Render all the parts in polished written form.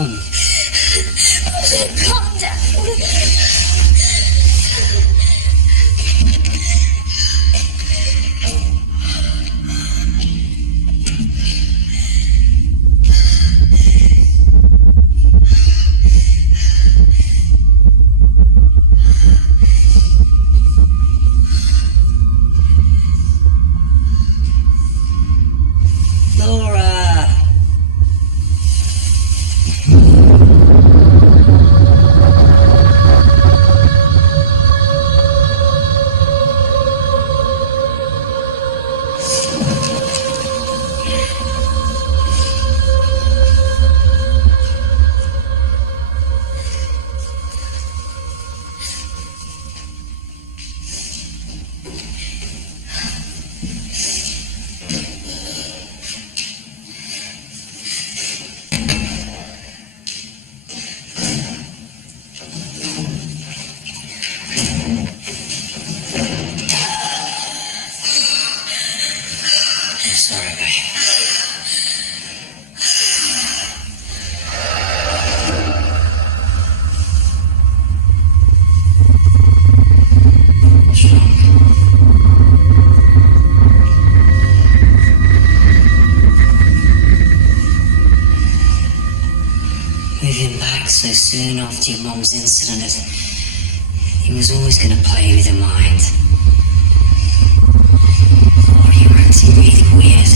on? Calm down. Moving back so soon after your mum's incident, he was always going to play with your mind. Oh, you were acting really weird.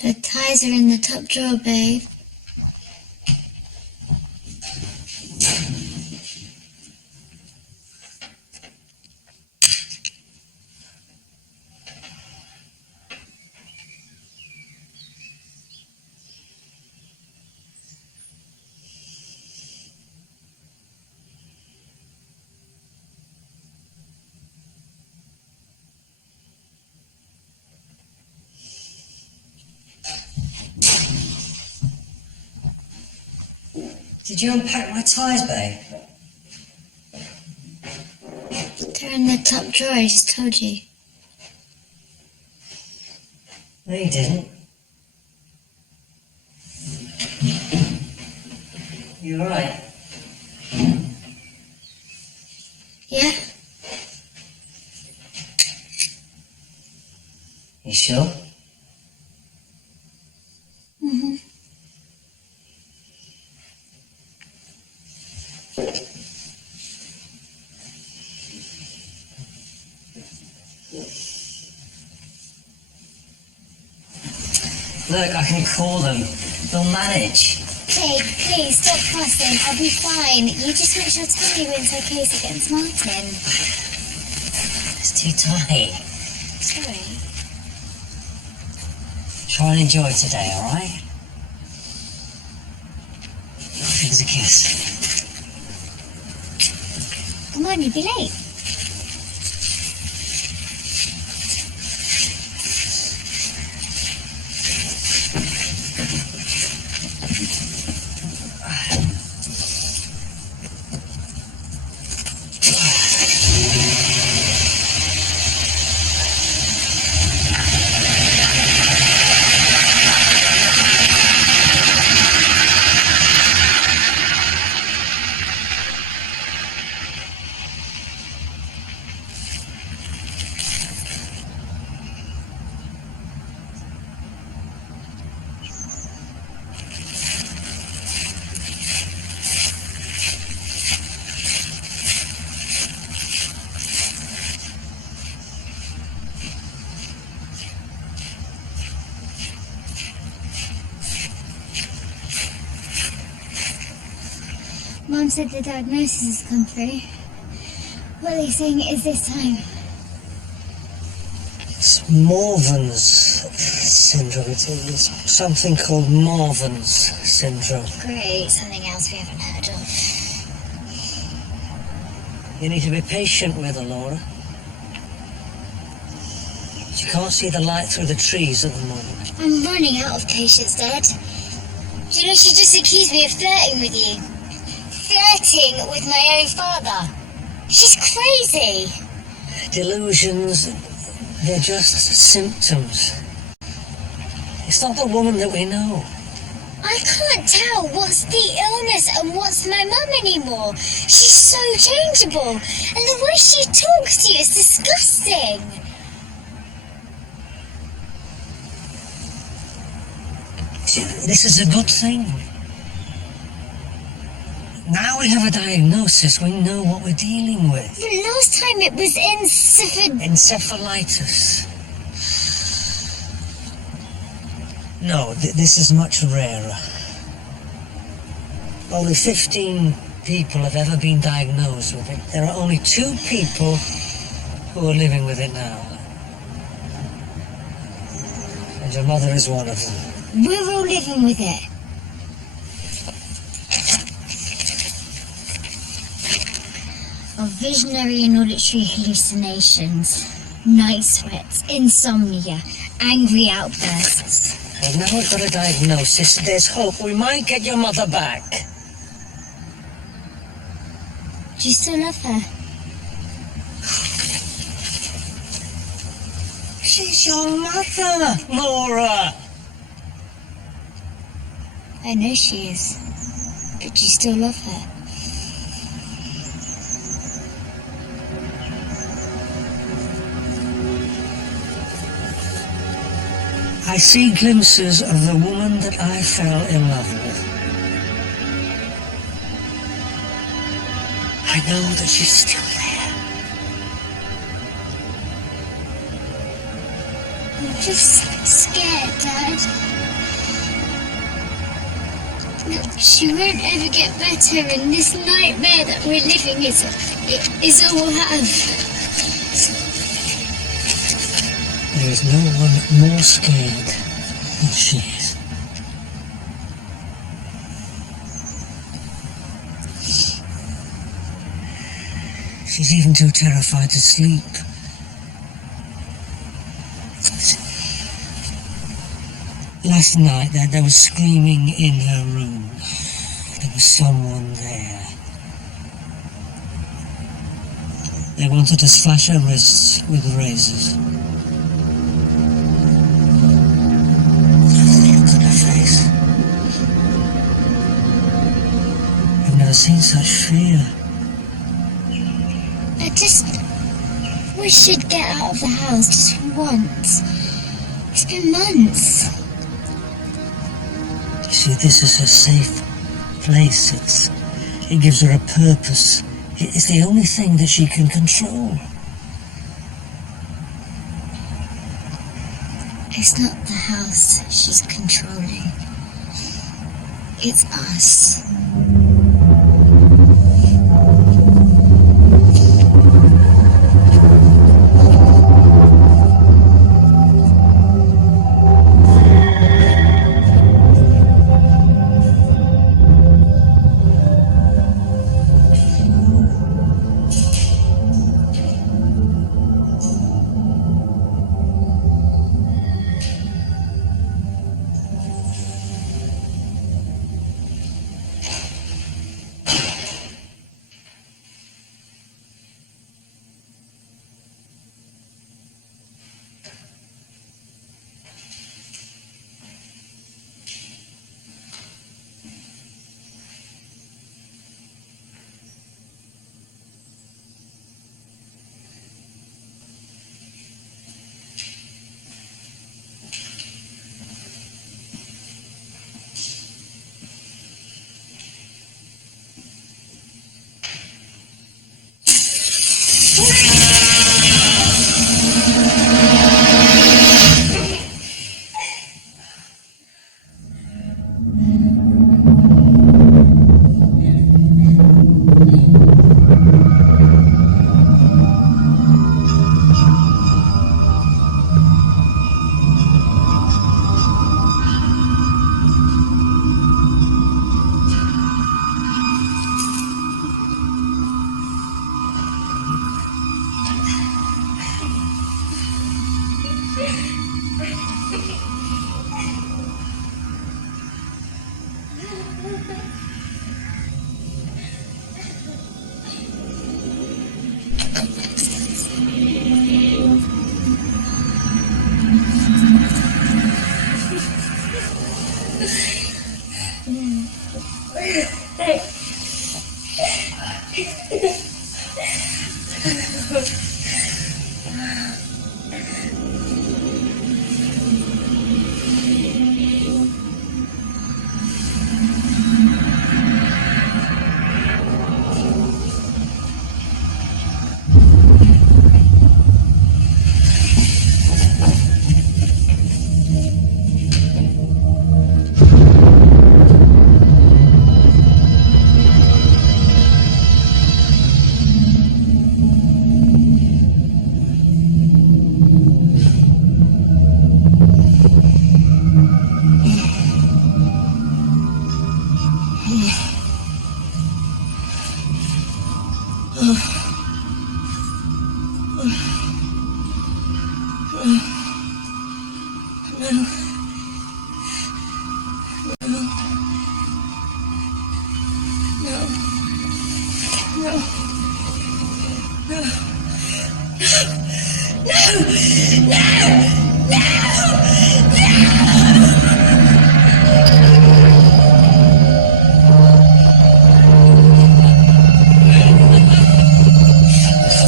The ties are in the top drawer, babe. Did you unpack my ties, babe? They're in the top drawer, I just told you. No, you didn't. You're right. Yeah? You sure? Mm-hmm. Look, I can call them. They'll manage. Babe, please, stop fussing. I'll be fine. You just make sure Tony wins her case against Martin. It's too tight. Sorry. Try and enjoy today, alright? Here's a kiss. Come on, you'll be late. Mum said the diagnosis has come through. What are they saying it is this time? It's Morvan's syndrome. It's something called Morvan's syndrome. Great, something else we haven't heard of. You need to be patient with her, Laura. She can't see the light through the trees at the moment. I'm running out of patience, Dad. Do you know she just accused me of flirting with you? Flirting with my own father. She's crazy. Delusions, they're just symptoms. It's not the woman that we know. I can't tell what's the illness and what's my mum anymore. She's so changeable. And the way she talks to you is disgusting. See, this is a good thing. Now we have a diagnosis, we know what we're dealing with. But last time it was encephalitis. No, this is much rarer. Only 15 people have ever been diagnosed with it. There are only 2 people who are living with it now. And your mother is one of them. We're all living with it. Of visionary and auditory hallucinations, night sweats, insomnia, angry outbursts. Well, now we've got a diagnosis, there's hope. We might get your mother back. Do you still love her? She's your mother, Laura. I know she is, but you still love her. I see glimpses of the woman that I fell in love with. I know that she's still there. I'm just scared, Dad. She won't ever get better, and this nightmare that we're living is all we'll have. There is no one more scared than she is. She's even too terrified to sleep. Last night there was screaming in her room. There was someone there. They wanted to slash her wrists with razors. Look at her face. I've never seen such fear. I just wish she'd get out of the house just once. It's been months. See, this is her safe place. It gives her a purpose. It's the only thing that she can control. It's not the house she's controlling. It's us.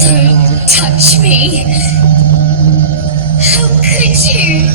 Don't touch me! How could you?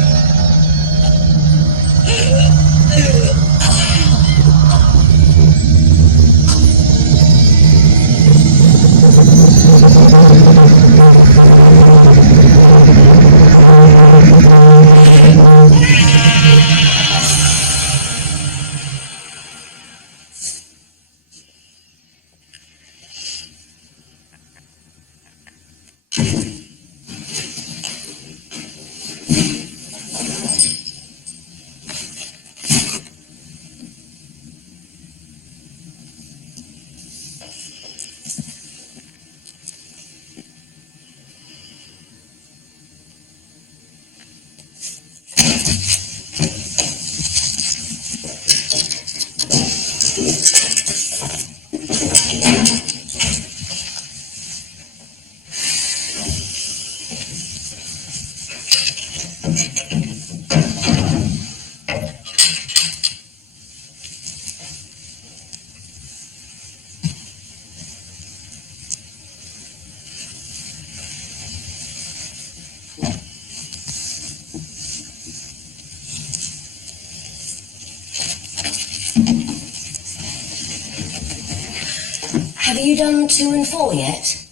Have you done 2 and 4 yet?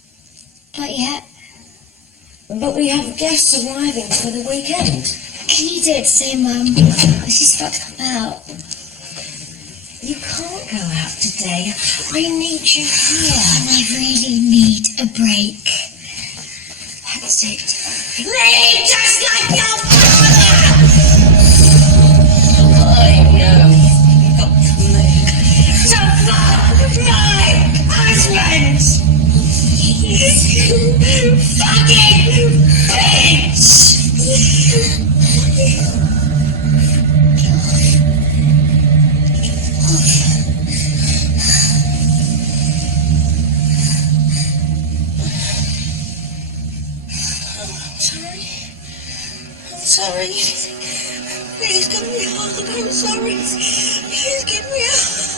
Not yet. But we have guests arriving for the weekend. Can you do it soon, Mum? She's got to come out. You can't go out today. I need you here. And I really need a break. That's it. Leave just like your father! I know. You've got to move. So fuck my husband! You fucking bitch! I'm sorry. Please give me a hug. I'm sorry. Please give me a hug.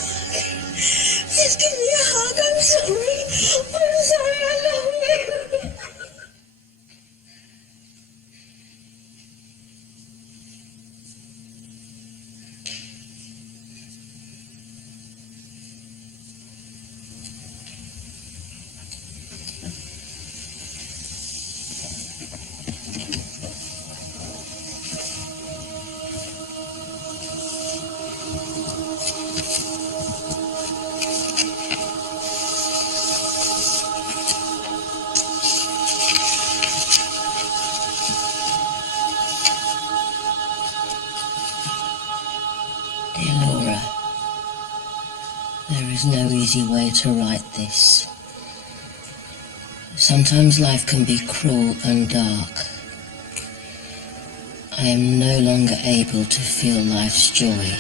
Please give me a hug. I'm sorry. I'm sorry. I love you. Dear Laura, there is no easy way to write this. Sometimes life can be cruel and dark. I am no longer able to feel life's joy.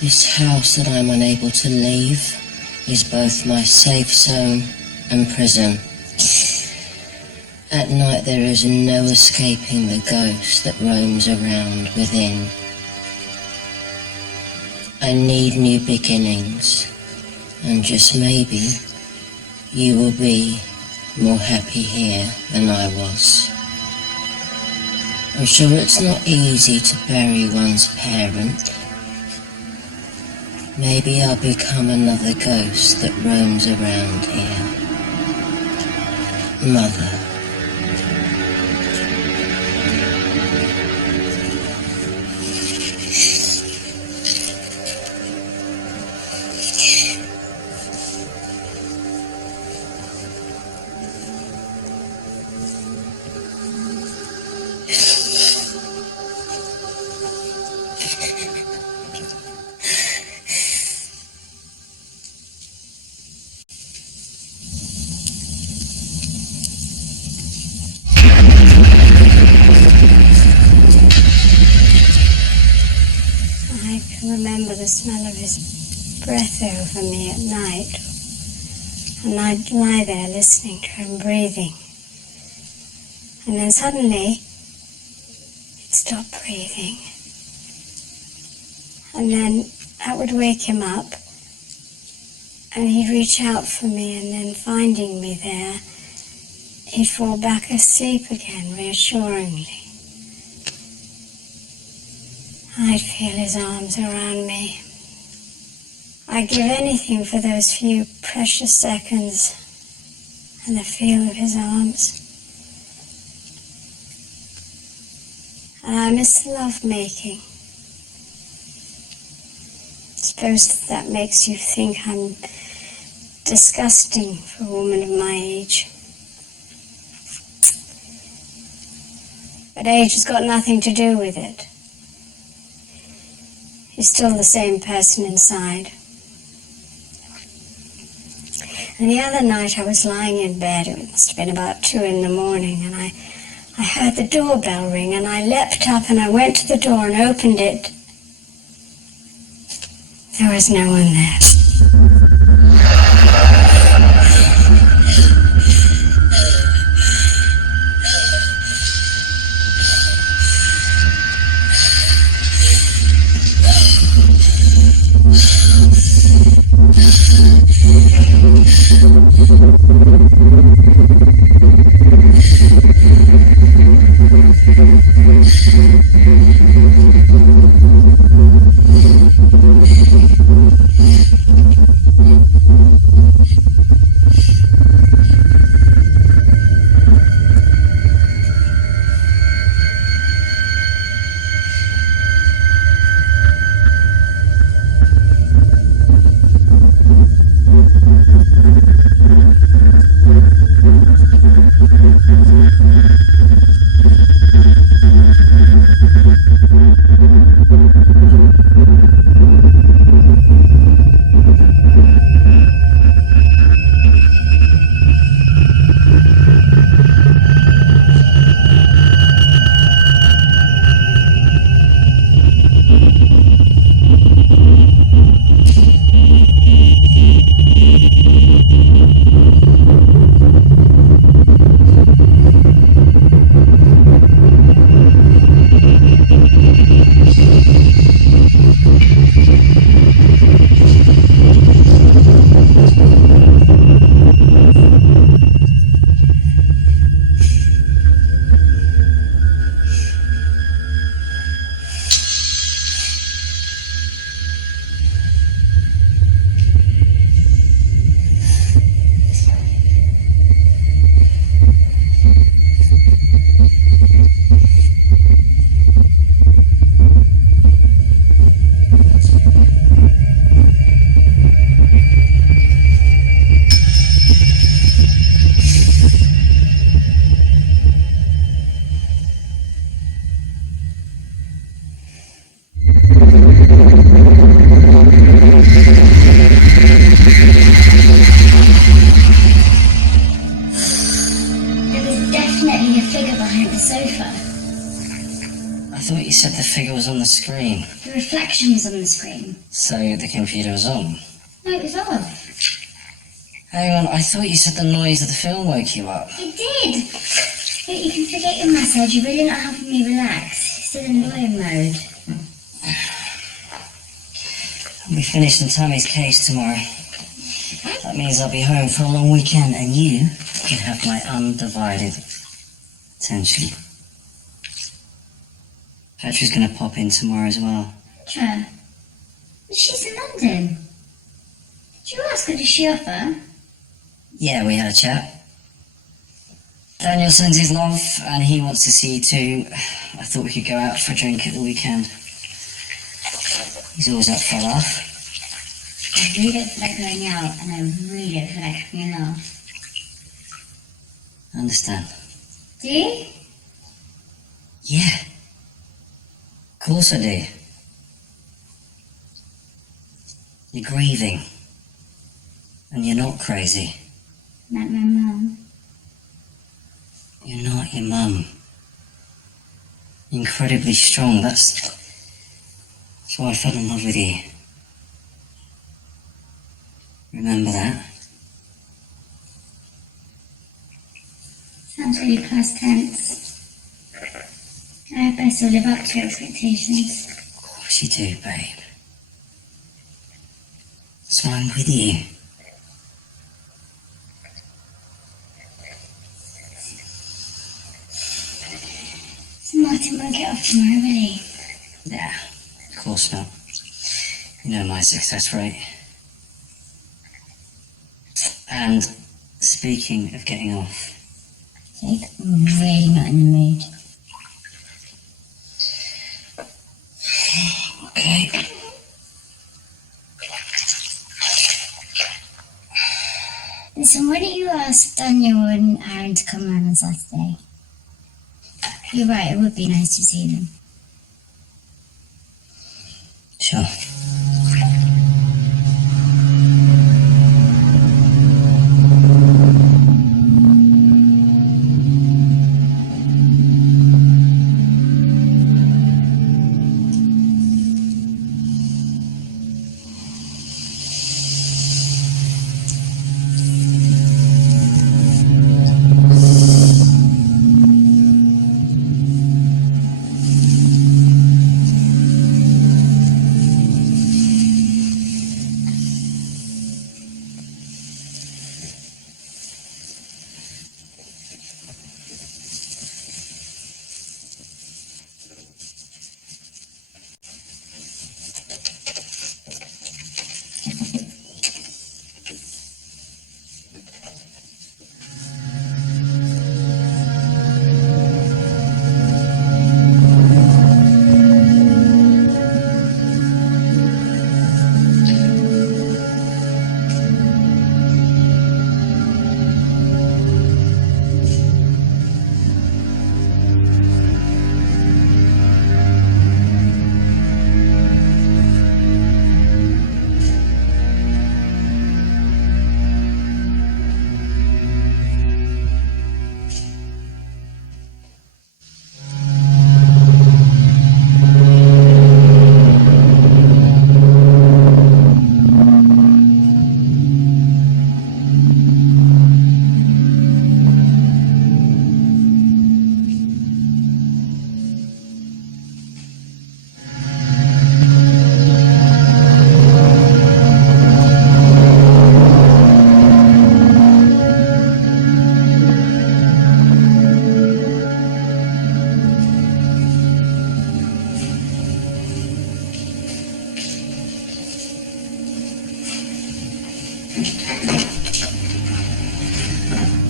This house that I'm unable to leave is both my safe zone and prison. At night there is no escaping the ghost that roams around within. I need new beginnings, and just maybe you will be more happy here than I was. I'm sure it's not easy to bury one's parent. Maybe I'll become another ghost that roams around here. Mother. smell of his breath over me at night. And I'd lie there listening to him breathing. And then suddenly, he'd stop breathing. And then that would wake him up, and he'd reach out for me, and then finding me there, he'd fall back asleep again, reassuringly. I'd feel his arms around me. I'd give anything for those few precious seconds and the feel of his arms. And I miss love-making. Suppose that makes you think I'm disgusting for a woman of my age. But age has got nothing to do with it. You're still the same person inside. And the other night I was lying in bed, it must have been about 2 in the morning, and I heard the doorbell ring, and I leapt up and I went to the door and opened it. There was no one there. said the figure was on the screen. The reflection was on the screen. So the computer was on? No, it was off. Hang on, I thought you said the noise of the film woke you up. It did. But you can forget your massage. You're really not helping me relax. It's still in lawyer mode. I'll be finished in Tammy's case tomorrow. That means I'll be home for a long weekend and you can have my undivided attention. Petra's going to pop in tomorrow as well. Petra? But she's in London. Did you ask her, does she offer? Yeah, we had a chat. Daniel sends his love and he wants to see you too. I thought we could go out for a drink at the weekend. He's always up for a laugh. I really don't feel like going out, and I really don't feel like having a laugh. I understand. Do you? Yeah. Of course I do. You're grieving. And you're not crazy. Like my mum. You're not your mum. You're incredibly strong. That's why I fell in love with you. Remember that? Sounds really past tense. I hope I still live up to your expectations. Of course you do, babe. That's why I'm with you. So Martin won't get off tomorrow, will he? Yeah, of course not. You know my success rate. And speaking of getting off... Jake, I'm really not in the mood. Okay. Listen, why don't you ask Daniel and Aaron to come round on Saturday? You're right, it would be nice to see them. Sure.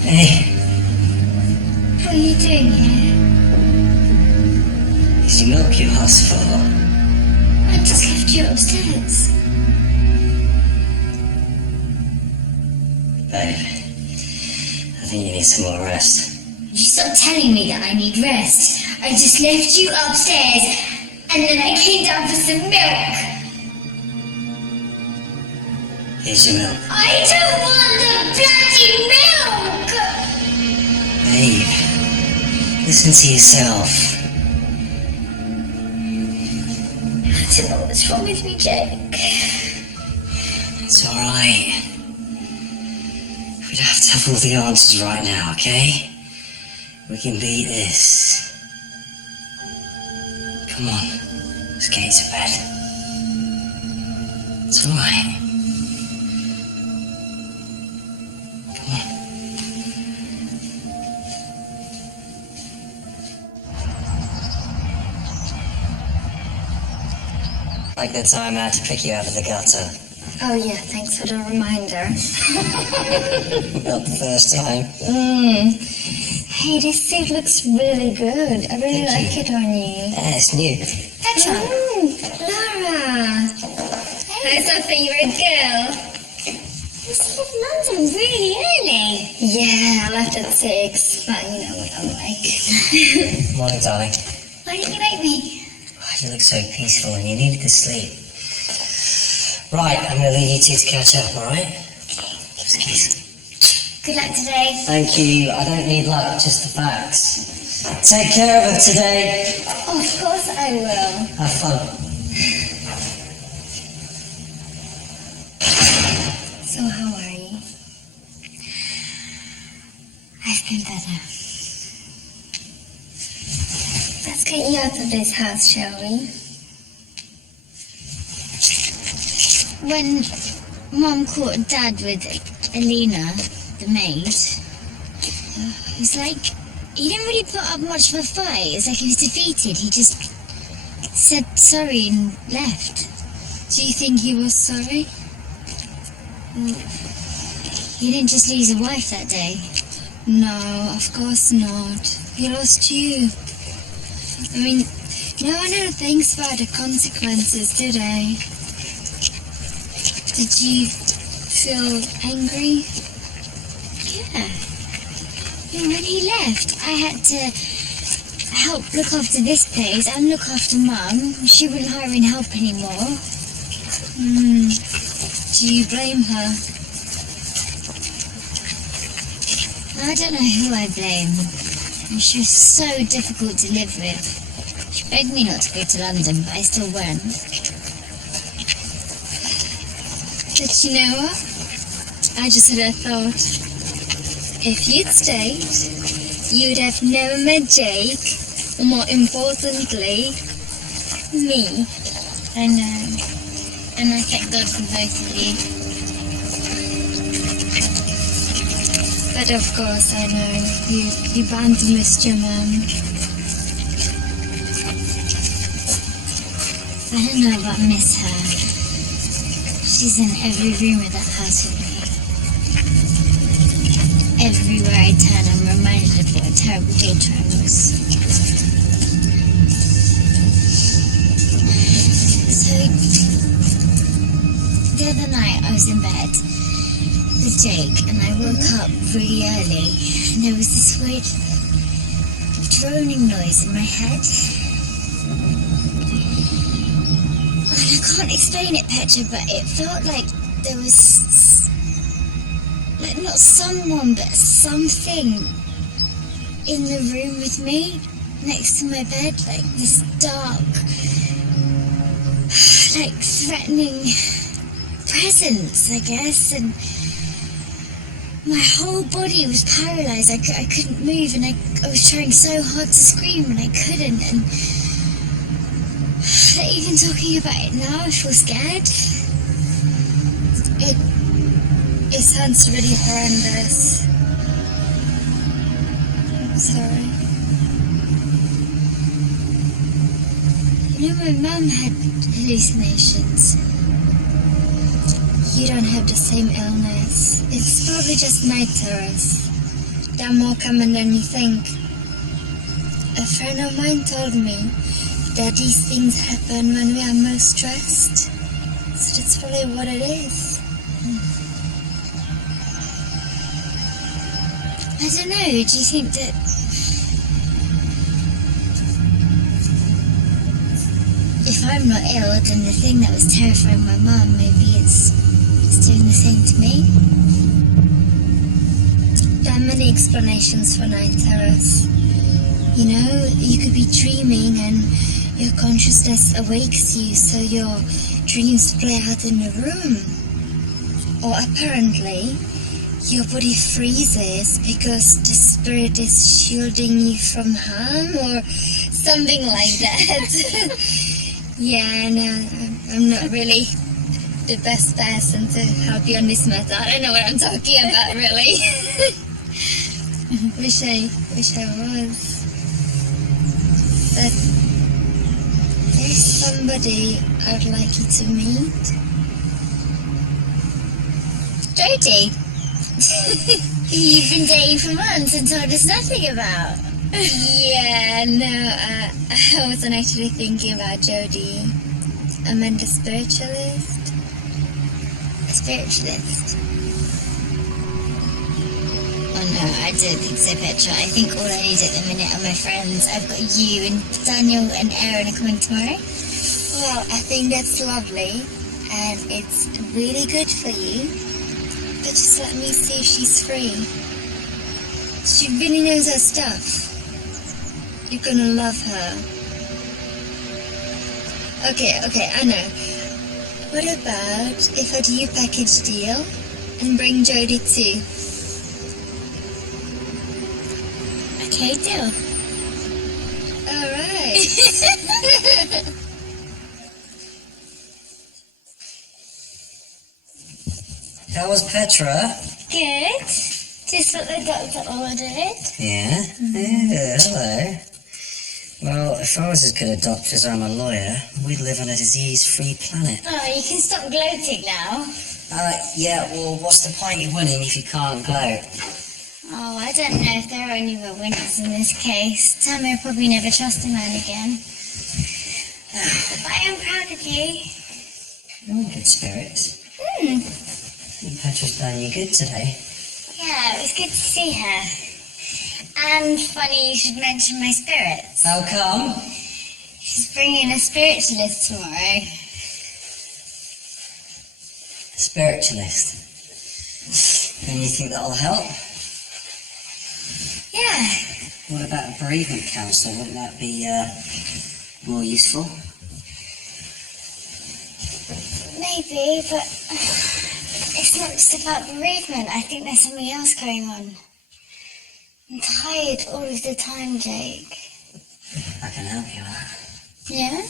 Hey. What are you doing here? Is your milk you asked for? I just left you upstairs. Babe, I think you need some more rest. You stop telling me that I need rest. I just left you upstairs and then I came down for some milk. Here's your milk. I don't want the bloody milk! Babe, listen to yourself. I don't know what's wrong with me, Jake. It's alright. We don't have to have all the answers right now, okay? We can beat this. Come on, let's get you to bed. It's alright. Come on. Like the time I had to pick you out of the gutter. Oh yeah, thanks for the reminder. Not the first time. Hey, this suit looks really good. I really Thank like it on you. Yeah, it's new. Laura! Hey. How's our favourite girl? You left London really early. Yeah, I left at 6, but you know what I'm like. Morning, darling. Why didn't you wake me? Oh, you look so peaceful and you needed to sleep. Right, I'm going to leave you two to catch up, alright? Good luck today. Thank you. I don't need luck, just the facts. Take care of her today. Of course I will. Have fun. So of this house, shall we? When Mum caught Dad with Alina, the maid, it was like he didn't really put up much of a fight. It's like he was defeated. He just said sorry and left. Do you think he was sorry? He didn't just lose a wife that day. No, of course not. He lost you. I mean, no one ever thinks about the consequences, do they? Did you feel angry? Yeah. When he left, I had to help look after this place and look after Mum. She wouldn't hire in help anymore. Do you blame her? I don't know who I blame. She was so difficult to live with. She begged me not to go to London, but I still went. But you know what? I just had a thought. If you'd stayed, you'd have never met Jake, or more importantly, me. I know. And I thank God for both of you. But of course, I know, you bound to miss your mum. I don't know about miss her. She's in every room of that house with me. Everywhere I turn, I'm reminded of what a terrible hater I was. So, the other night I was in bed with Jake and I woke up really early and there was this weird droning noise in my head. And I can't explain it, Petra, but it felt like there was, like, not someone, but something in the room with me, next to my bed, like this dark, like threatening presence, I guess, and my whole body was paralysed. I couldn't move, and I was trying so hard to scream, and I couldn't, and even talking about it now, I feel scared. It sounds really horrendous. I'm sorry. You know, my mum had hallucinations. You don't have the same illness. It's probably just night terrors. They're more common than you think. A friend of mine told me that these things happen when we are most stressed. So that's probably what it is. I don't know, do you think that if I'm not ill, then the thing that was terrifying my mum, maybe it's doing the same to me? There are many explanations for night terrors. You know, you could be dreaming and your consciousness awakes you, so your dreams play out in the room. Or apparently, your body freezes because the spirit is shielding you from harm or something like that. Yeah, no, I'm not really the best person to help you on this matter. I don't know what I'm talking about, really. wish I was. But there's somebody I'd like you to meet. Jodie, you've been dating for months and told us nothing about. Yeah, no, I wasn't actually thinking about Jodie. I meant the spiritualist. A spiritualist? Oh no, I don't think so, Petra. I think all I need at the minute are my friends. I've got you and Daniel and Aaron are coming tomorrow. Well, I think that's lovely, and it's really good for you. But just let me see if she's free. She really knows her stuff. You're gonna love her. Okay, I know. What about if I do you a package deal and bring Jodie too? Okay, deal. All right. How was Petra? Good. Just what the doctor ordered. Yeah? Yeah, hello. Well, if I was as good a doctor as I'm a lawyer, we'd live on a disease-free planet. Oh, you can stop gloating now. Yeah, well, what's the point of winning if you can't gloat? Oh, I don't know if there are any real winners in this case. Tammy will probably never trust a man again. But I am proud of you. You're in good spirits. Petra's done you good today. Yeah, it was good to see her. And funny you should mention my spirits. How come? She's bringing a spiritualist tomorrow. Spiritualist. And you think that'll help? Yeah. What about a bereavement counsellor? Wouldn't that be more useful? Maybe, but it's not just about bereavement. I think there's something else going on. I'm tired all of the time, Jake. I can help you with that. Yeah?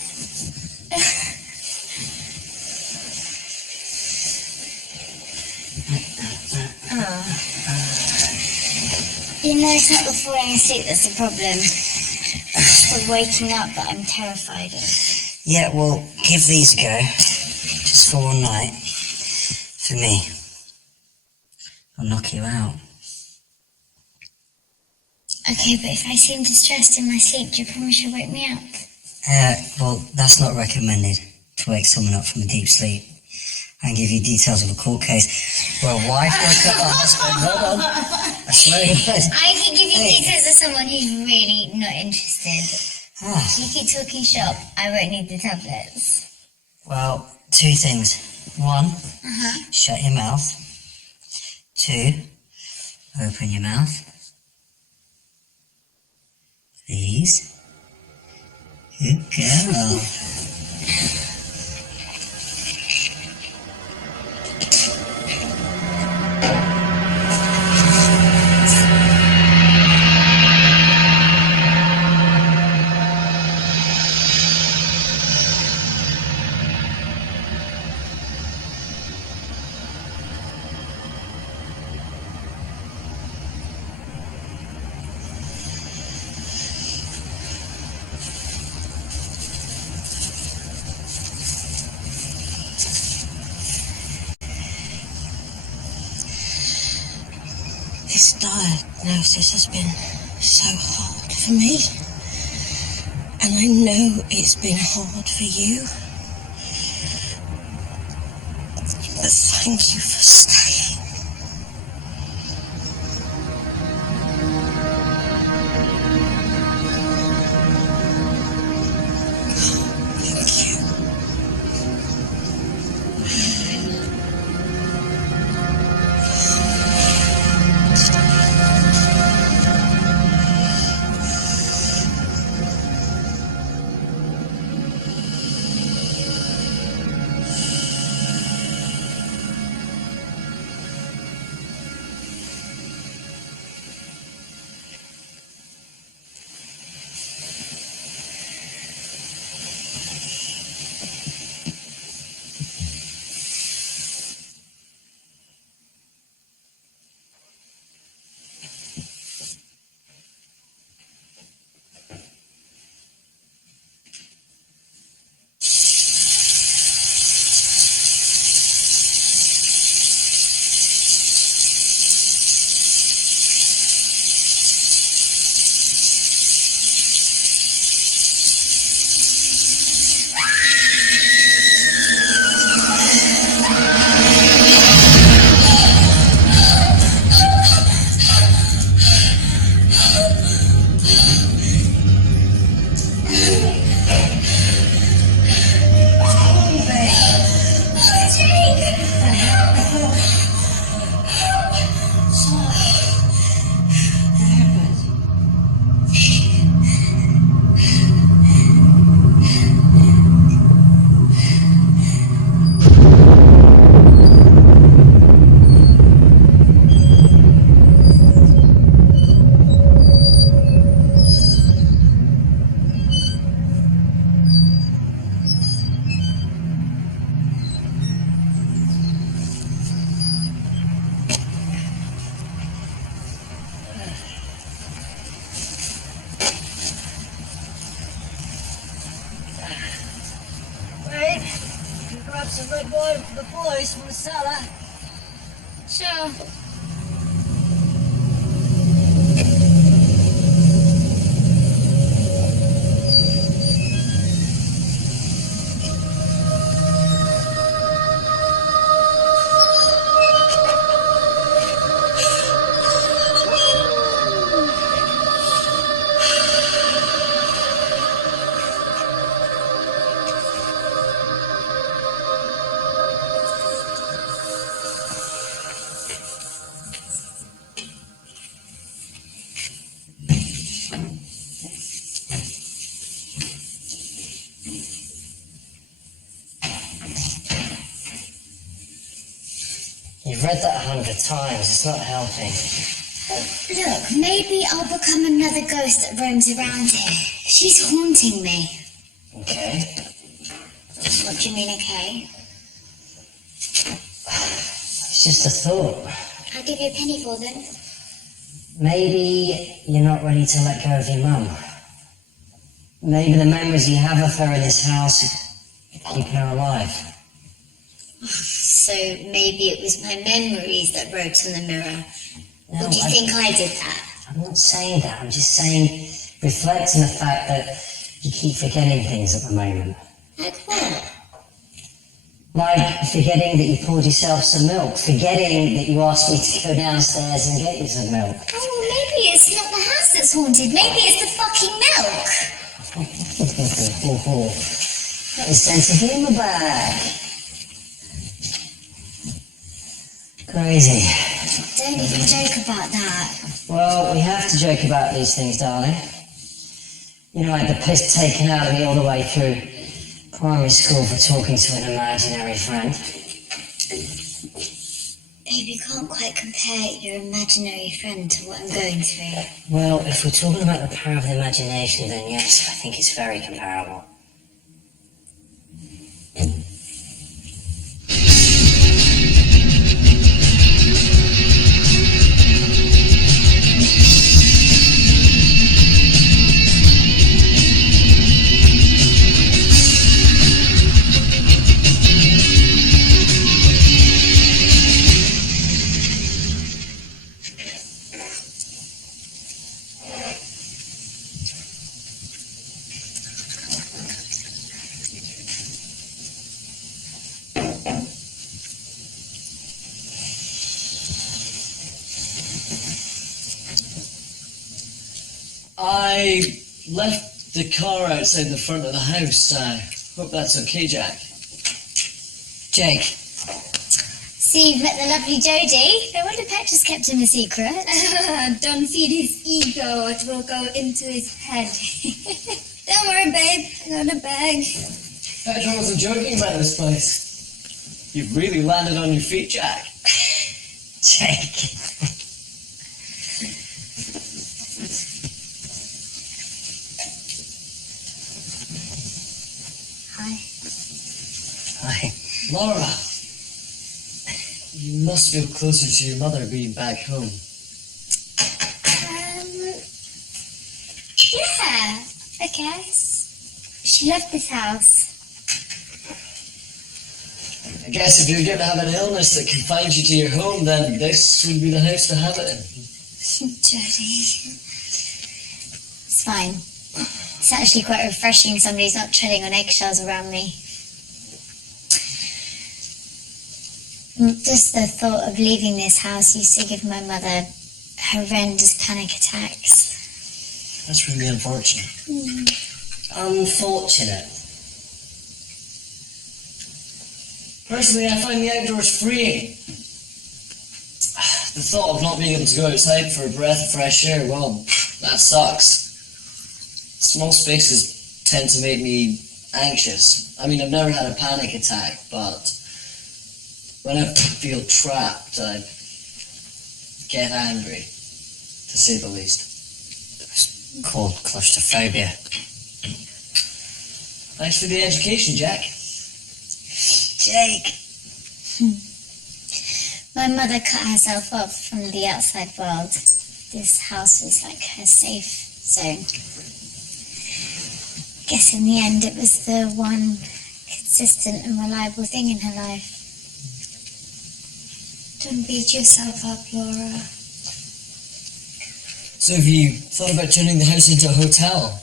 You know, it's not the falling asleep that's the problem. It's the waking up that I'm terrified of. Yeah, well, give these a go. Just for one night. For me. I'll knock you out. Okay, but if I seem distressed in my sleep, do you promise you'll wake me up? Well, that's not recommended, to wake someone up from a deep sleep. I can give you details of a court case where a wife woke up her husband. Hold on. I swear you guys. I can give you details of someone who's really not interested. If you keep talking shop, I won't need the tablets. Well, two things. One, shut your mouth. Two, open your mouth. Please. Good girl. This diagnosis has been so hard for me. And I know it's been hard for you. But thank you for staying. Thank you. grab some red wine for the boys from the cellar. Sure. You've read that 100 times, it's not helping. Look, maybe I'll become another ghost that roams around here. She's haunting me. Okay. What do you mean, okay? It's just a thought. I'll give you a penny for them. Maybe you're not ready to let go of your mum. Maybe the memories you have of her in this house keep her alive. So maybe it was my memories that wrote on the mirror. No, or do you think I did that? I'm not saying that. I'm just saying, reflect on the fact that you keep forgetting things at the moment. Like what? Like forgetting that you poured yourself some milk. Forgetting that you asked me to go downstairs and get you some milk. Oh, well, maybe it's not the house that's haunted. Maybe it's the fucking milk. Got your sense of humour back. Crazy. Don't even joke about that. Well, we have to joke about these things, darling. You know, I had the piss taken out of me all the way through primary school for talking to an imaginary friend. Babe, you can't quite compare your imaginary friend to what I'm going through. Well, if we're talking about the power of the imagination, then yes, I think it's very comparable. I left the car outside the front of the house. I hope that's okay, Jack. Jake. See, you've met the lovely Jodie. No wonder Petra's kept him a secret. Don't feed his ego, it will go into his head. Don't worry, babe, I got a bag. Petra wasn't joking about this place. You've really landed on your feet, Jack. Jake. Hi. Laura, you must feel closer to your mother being back home. Yeah, I guess. She loved this house. I guess if you're going to have an illness that confines you to your home, then this would be the house to have it in. Jodie. It's fine. It's actually quite refreshing somebody's not treading on eggshells around me. Just the thought of leaving this house used to give my mother horrendous panic attacks. That's really unfortunate. Unfortunate. Personally, I find the outdoors freeing. The thought of not being able to go outside for a breath of fresh air, well, that sucks. Small spaces tend to make me anxious. I mean, I've never had a panic attack, but when I feel trapped, I get angry, to say the least. It's called claustrophobia. Thanks for the education, Jack. Jake. My mother cut herself off from the outside world. This house was like her safe zone. Guess in the end it was the one I could consistent and reliable thing in her life. Don't beat yourself up, Laura. So have you thought about turning the house into a hotel?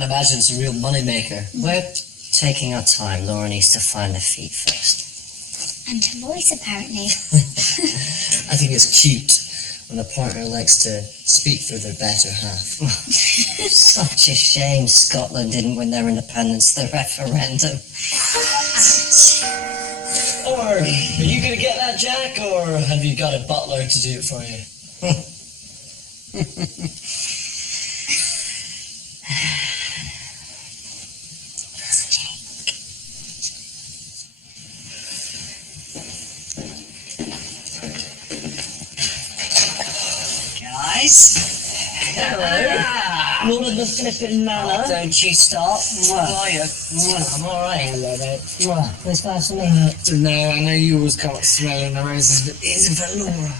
I imagine it's a real moneymaker. We're taking our time. Laura needs to find her feet first. And her voice, apparently. I think it's cute when a partner likes to speak for their better half. Such a shame Scotland didn't win their independence the referendum. Or, are you going to get that, Jack, or have you got a butler to do it for you? Hello. Lord of the flippin' manor. Oh, don't you stop. How are you? I'm alright. Hello, mate. Where's Vaseline? No, I know you always can't smell the roses, but Isabel Laura,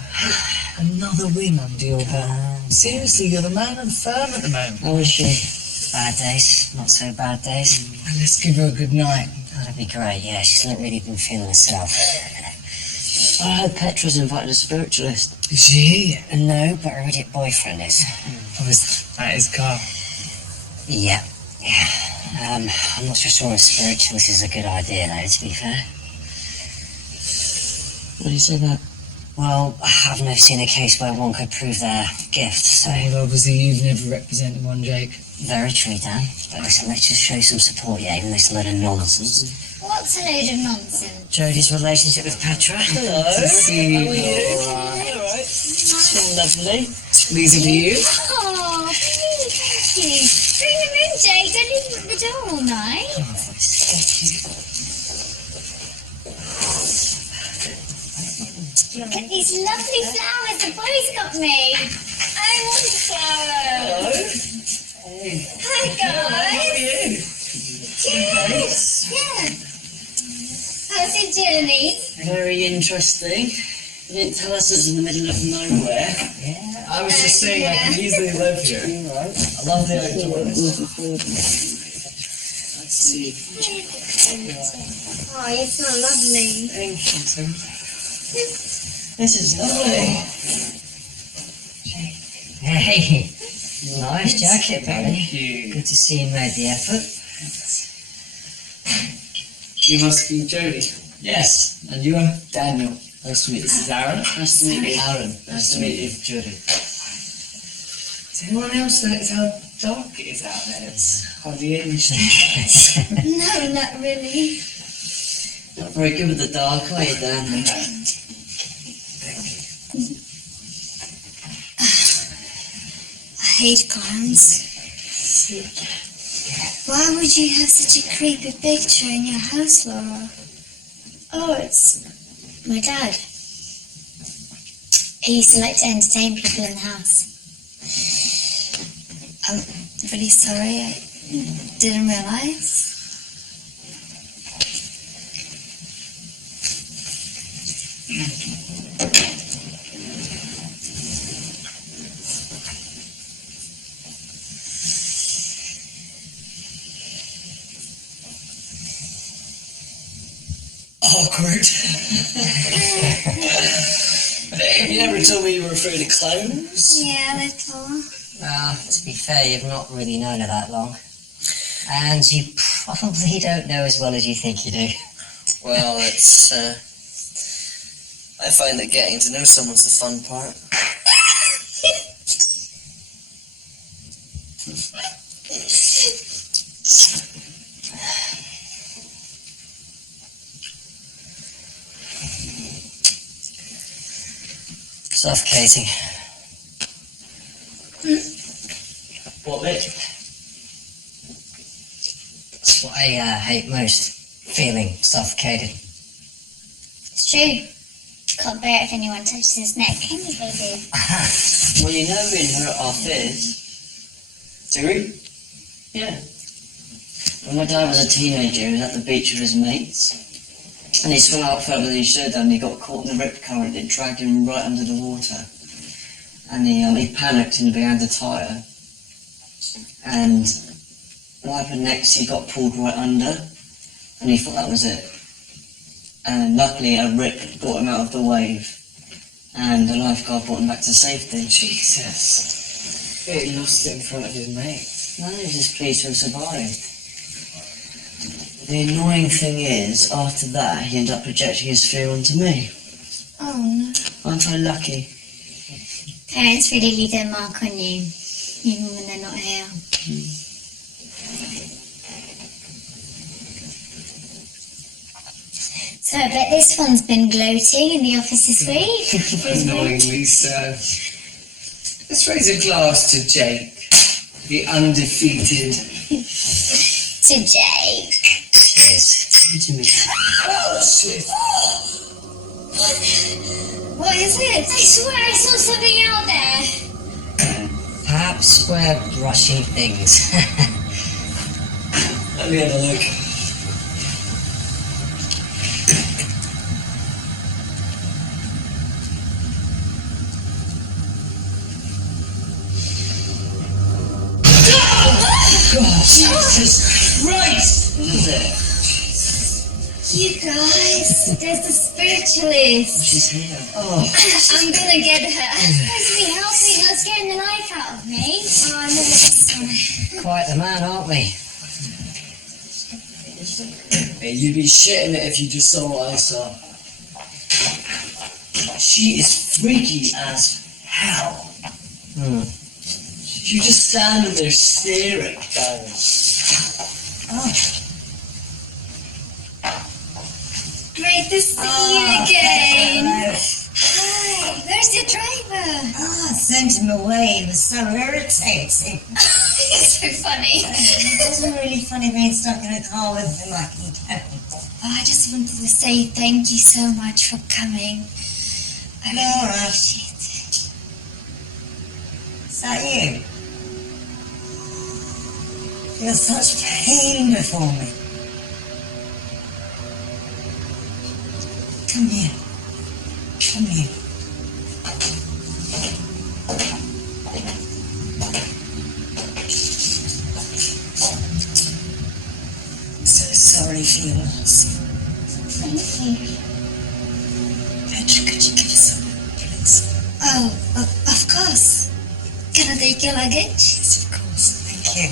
another win under your belt. Seriously, you're the man of the firm at the moment. How is she? Bad days, not so bad days. Let's give her a good night. That'd be great, yeah. She's not really been feeling herself. I heard Petra's invited a spiritualist. Is she here? No, but her idiot boyfriend is. I was at his car. Yeah. I'm not so sure a spiritualist is a good idea, though, to be fair. Why do you say that? Well, I've never seen a case where one could prove their gift, so... Well, obviously you've never represented one, Jake. Very true, Dan. But listen, let's just show some support, yeah, even though it's a load of nonsense. What's a load of nonsense? Jodie's relationship with Petra. Hello. How are you? Alright. So lovely. These are to you. Oh, thank you. Bring them in, Jake. Don't leave them at the door all night. Look at these lovely flowers the boys got me. I want a flower. Hello. Hi, guys. How are you? Good. Yeah. How's your journey? Very interesting. You didn't tell us it was in the middle of nowhere. Yeah. I was just saying I can easily live here. I love the outdoors. Let's see. Oh, you smell lovely. Thank you, Tim. This is lovely. Hey, nice jacket, buddy. Thank you. Good to see you made the effort. You must be Jodie. Yes. And you are? Daniel. Nice to meet you. This is Aaron. Nice to meet you. Aaron. Nice to meet you, Jodie. Does anyone else notice how dark it is out there? It's hardly any street. No, not really. Not very good with the dark, are you, Dan? I hate clowns. Why would you have such a creepy picture in your house, Laura? Oh, it's my dad. He used to like to entertain people in the house. I'm really sorry. I didn't realize. Awkward. You never told me you were afraid of clowns. Yeah, little. Well, to be fair, you've not really known her that long. And you probably don't know as well as you think you do. Well, it's, I find that getting to know someone's the fun part. Suffocating. What bit? That's what I hate most. Feeling suffocated. It's true. Can't bear it if anyone touches his neck, can you, baby? Well, you know in her office. Terry? Yeah. When my dad was a teenager, he was at the beach with his mates. And he swam out further than he should, and he got caught in the rip current. It dragged him right under the water. And he panicked and began to tire. And what happened next, he got pulled right under. and he thought that was it. And luckily a rip brought him out of the wave, and the lifeguard brought him back to safety. Jesus. He lost it in front of his mate. No, he was just pleased to have survived. The annoying thing is, after that, he ended up projecting his fear onto me. Oh no. Aren't I lucky? Parents really leave their mark on you, even when they're not here. So I bet this one's been gloating in the office this week. Annoyingly so. Let's raise a glass to Jake, the undefeated. To Jake. Cheers. Oh, shit. What is it? I swear I saw something out there. Perhaps we're rushing things. Let me have a look. God, Jesus Christ! What is it? You guys, there's the Spiritualist. She's here. Oh. I'm gonna get her. Supposed to be helping us getting the knife out of me. Oh, I know sorry. Quite the man, aren't we? Hey, you'd be shitting it if you just saw what I saw. She is freaky as hell. You just standing there staring. Oh. Great to see you again. Hi, where's your driver? Sent him away. He was so irritating. It's so funny. It wasn't really funny being stuck in a car with him like he don't. I just wanted to say thank you so much for coming. I really appreciate it. Is that you? You're such pain before me. Come here. Come here. So sorry for your loss. Thank you. Petra, could you give us some, please? Oh, of course. Can I take your luggage? Yes, of course. Thank you.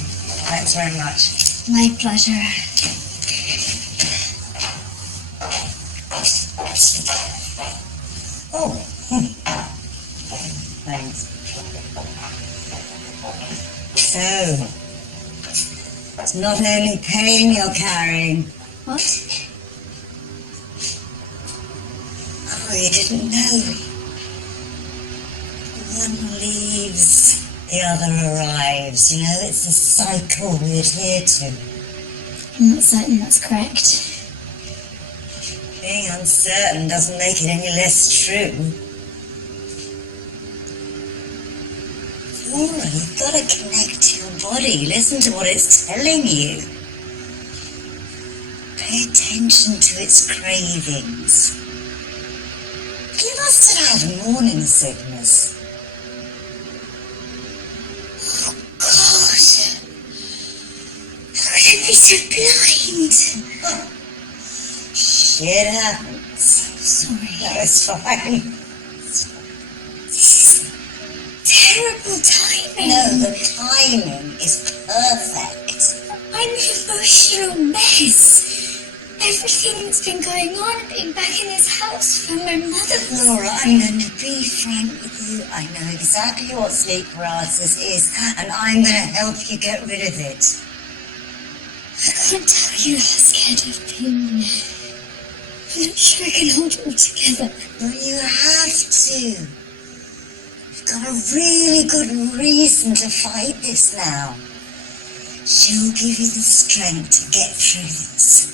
Thanks very much. My pleasure. Oh. Thanks. So, it's not only pain you're carrying. What? Oh, you didn't know. One leaves, the other arrives. You know, it's a cycle we adhere to. I'm not certain that's correct. Being uncertain doesn't make it any less true. Laura, you've got to connect to your body. Listen to what it's telling you. Pay attention to its cravings. You must have had morning sickness. Oh, God. How could I be so blind? Shit happens. Sorry. No, it's fine. This is terrible timing. No, the timing is perfect. I'm an emotional mess. Everything that's been going on, being back in this house from my mother. Laura, I'm going to be frank with you. I know exactly what sleep paralysis is, and I'm going to help you get rid of it. I can't tell you how scared I've been. I'm not sure I can hold it all together. Well, you have to. You've got a really good reason to fight this now. She'll give you the strength to get through this.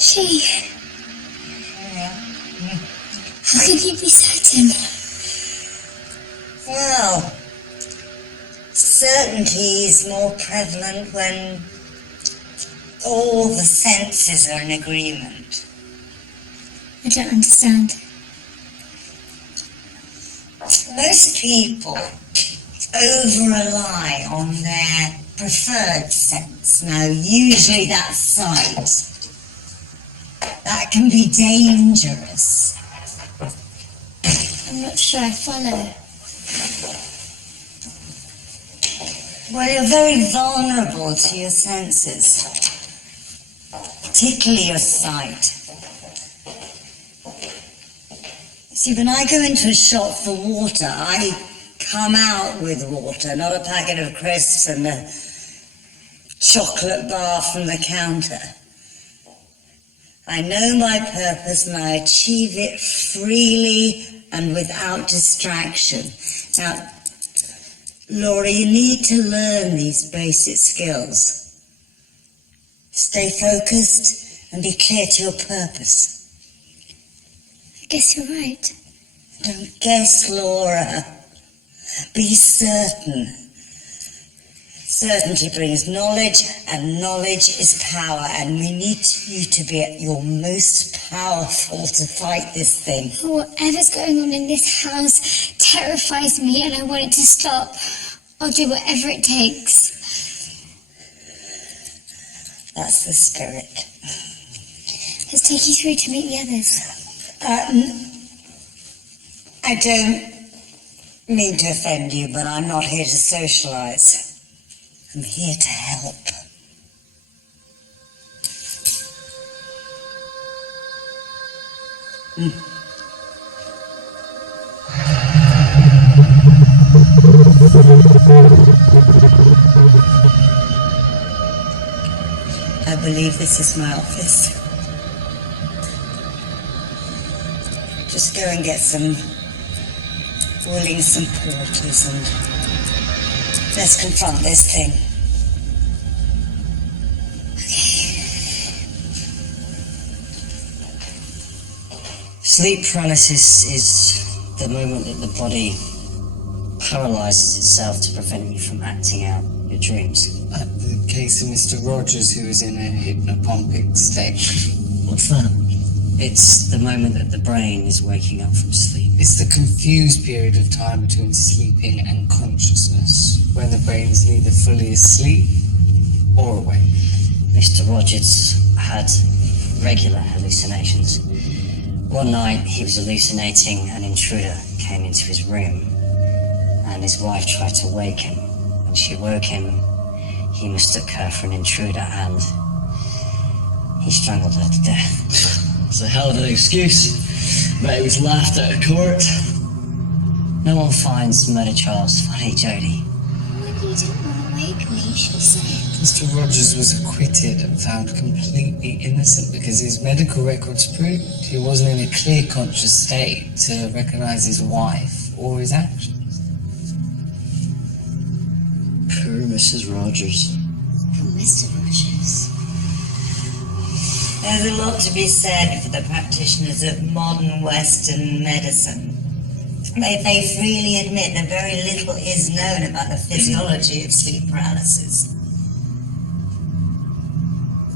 She... Yeah. How can you be certain? Well, certainty is more prevalent when all the senses are in agreement. I don't understand. Most people over-rely on their preferred sense. Now, usually that's sight. That can be dangerous. I'm not sure I follow. Well, you're very vulnerable to your senses, particularly your sight. See, when I go into a shop for water, I come out with water, not a packet of crisps and a chocolate bar from the counter. I know my purpose and I achieve it freely and without distraction. Now, Laura, you need to learn these basic skills. Stay focused and be clear to your purpose. I guess you're right. Don't guess, Laura. Be certain. Certainty brings knowledge, and knowledge is power, and we need you to be at your most powerful to fight this thing. Whatever's going on in this house terrifies me, and I want it to stop. I'll do whatever it takes. That's the spirit. Let's take you through to meet the others. I don't mean to offend you, but I'm not here to socialise. I'm here to help. I believe this is my office. Just go and get some Willings and Porters and let's confront this thing. Sleep paralysis is the moment that the body paralyzes itself to prevent you from acting out your dreams. The case of Mr. Rogers, who was in a hypnopompic state. What's that? It's the moment that the brain is waking up from sleep. It's the confused period of time between sleeping and consciousness, when the brain is neither fully asleep or awake. Mr. Rogers had regular hallucinations. One night he was hallucinating an intruder came into his room and his wife tried to wake him. When she woke him, he mistook her for an intruder and he strangled her to death. It's a hell of an excuse, but it was laughed at court. No one finds murder trials funny, Jodie. Well, you didn't want to wake me, she said. Mr. Rogers was acquitted and found completely innocent because his medical records proved he wasn't in a clear conscious state to recognise his wife or his actions. Poor Mrs. Rogers. Poor Mr. Rogers. There's a lot to be said for the practitioners of modern Western medicine. They freely admit that very little is known about the physiology of sleep paralysis.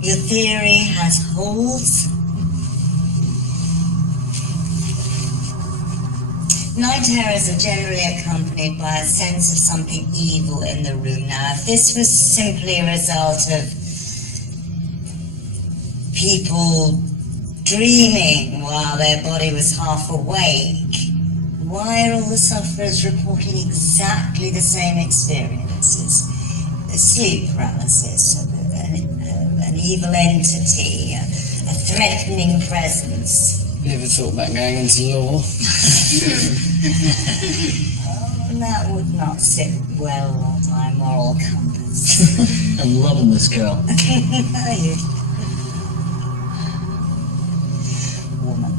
Your theory has holes. Night terrors are generally accompanied by a sense of something evil in the room. Now, if this was simply a result of people dreaming while their body was half awake, why are all the sufferers reporting exactly the same experiences? Sleep paralysis, an evil entity, a threatening presence. Never thought about going into law. That would not sit well on my moral compass. I'm loving this girl. Are you? Woman.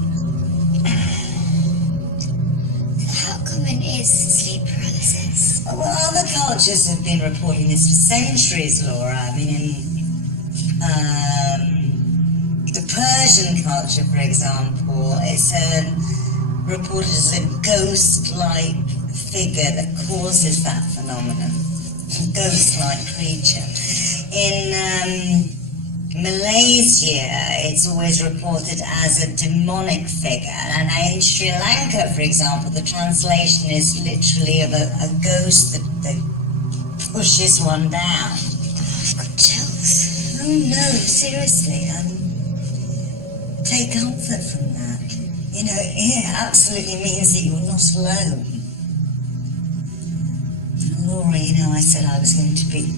How common is sleep paralysis? Well, other cultures have been reporting this for centuries, Laura. I mean, in the Persian culture, for example, it's reported as a ghost-like figure that causes that phenomenon. Ghost-like creature. In Malaysia, it's always reported as a demonic figure. And in Sri Lanka, for example, the translation is literally of a ghost that pushes one down. I've got chills. Oh no, seriously, take comfort from that. You know, it absolutely means that you're not alone. Laura, you know, I said I was going to be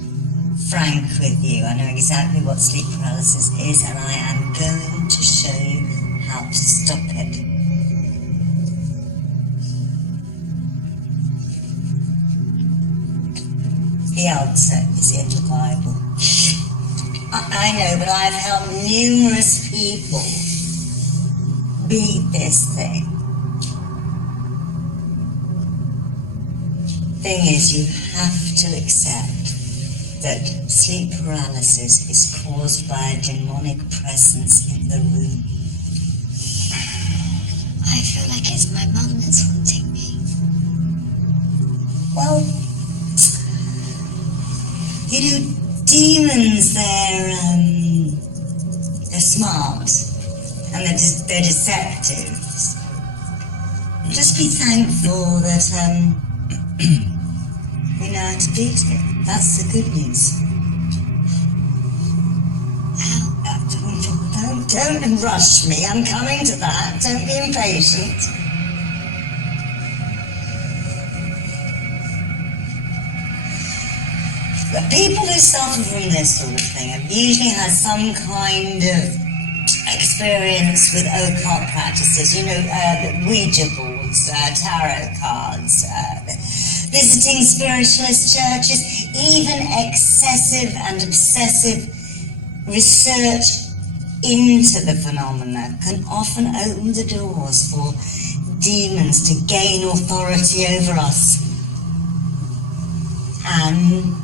frank with you. I know exactly what sleep paralysis is, and I am going to show you how to stop it. The answer is in the Bible. I know, but I've helped numerous people beat this thing. Thing is, you have to accept that sleep paralysis is caused by a demonic presence in the room. I feel like it's my mum that's haunting me. Well, you know, demons, they're smart and they're deceptive. Just be thankful that we know how to beat it. That's the good news. Don't rush me. I'm coming to that. Don't be impatient. But people who suffer from this sort of thing have usually had some kind of experience with occult practices, you know, Ouija boards, tarot cards, visiting spiritualist churches, even excessive and obsessive research into the phenomena can often open the doors for demons to gain authority over us. And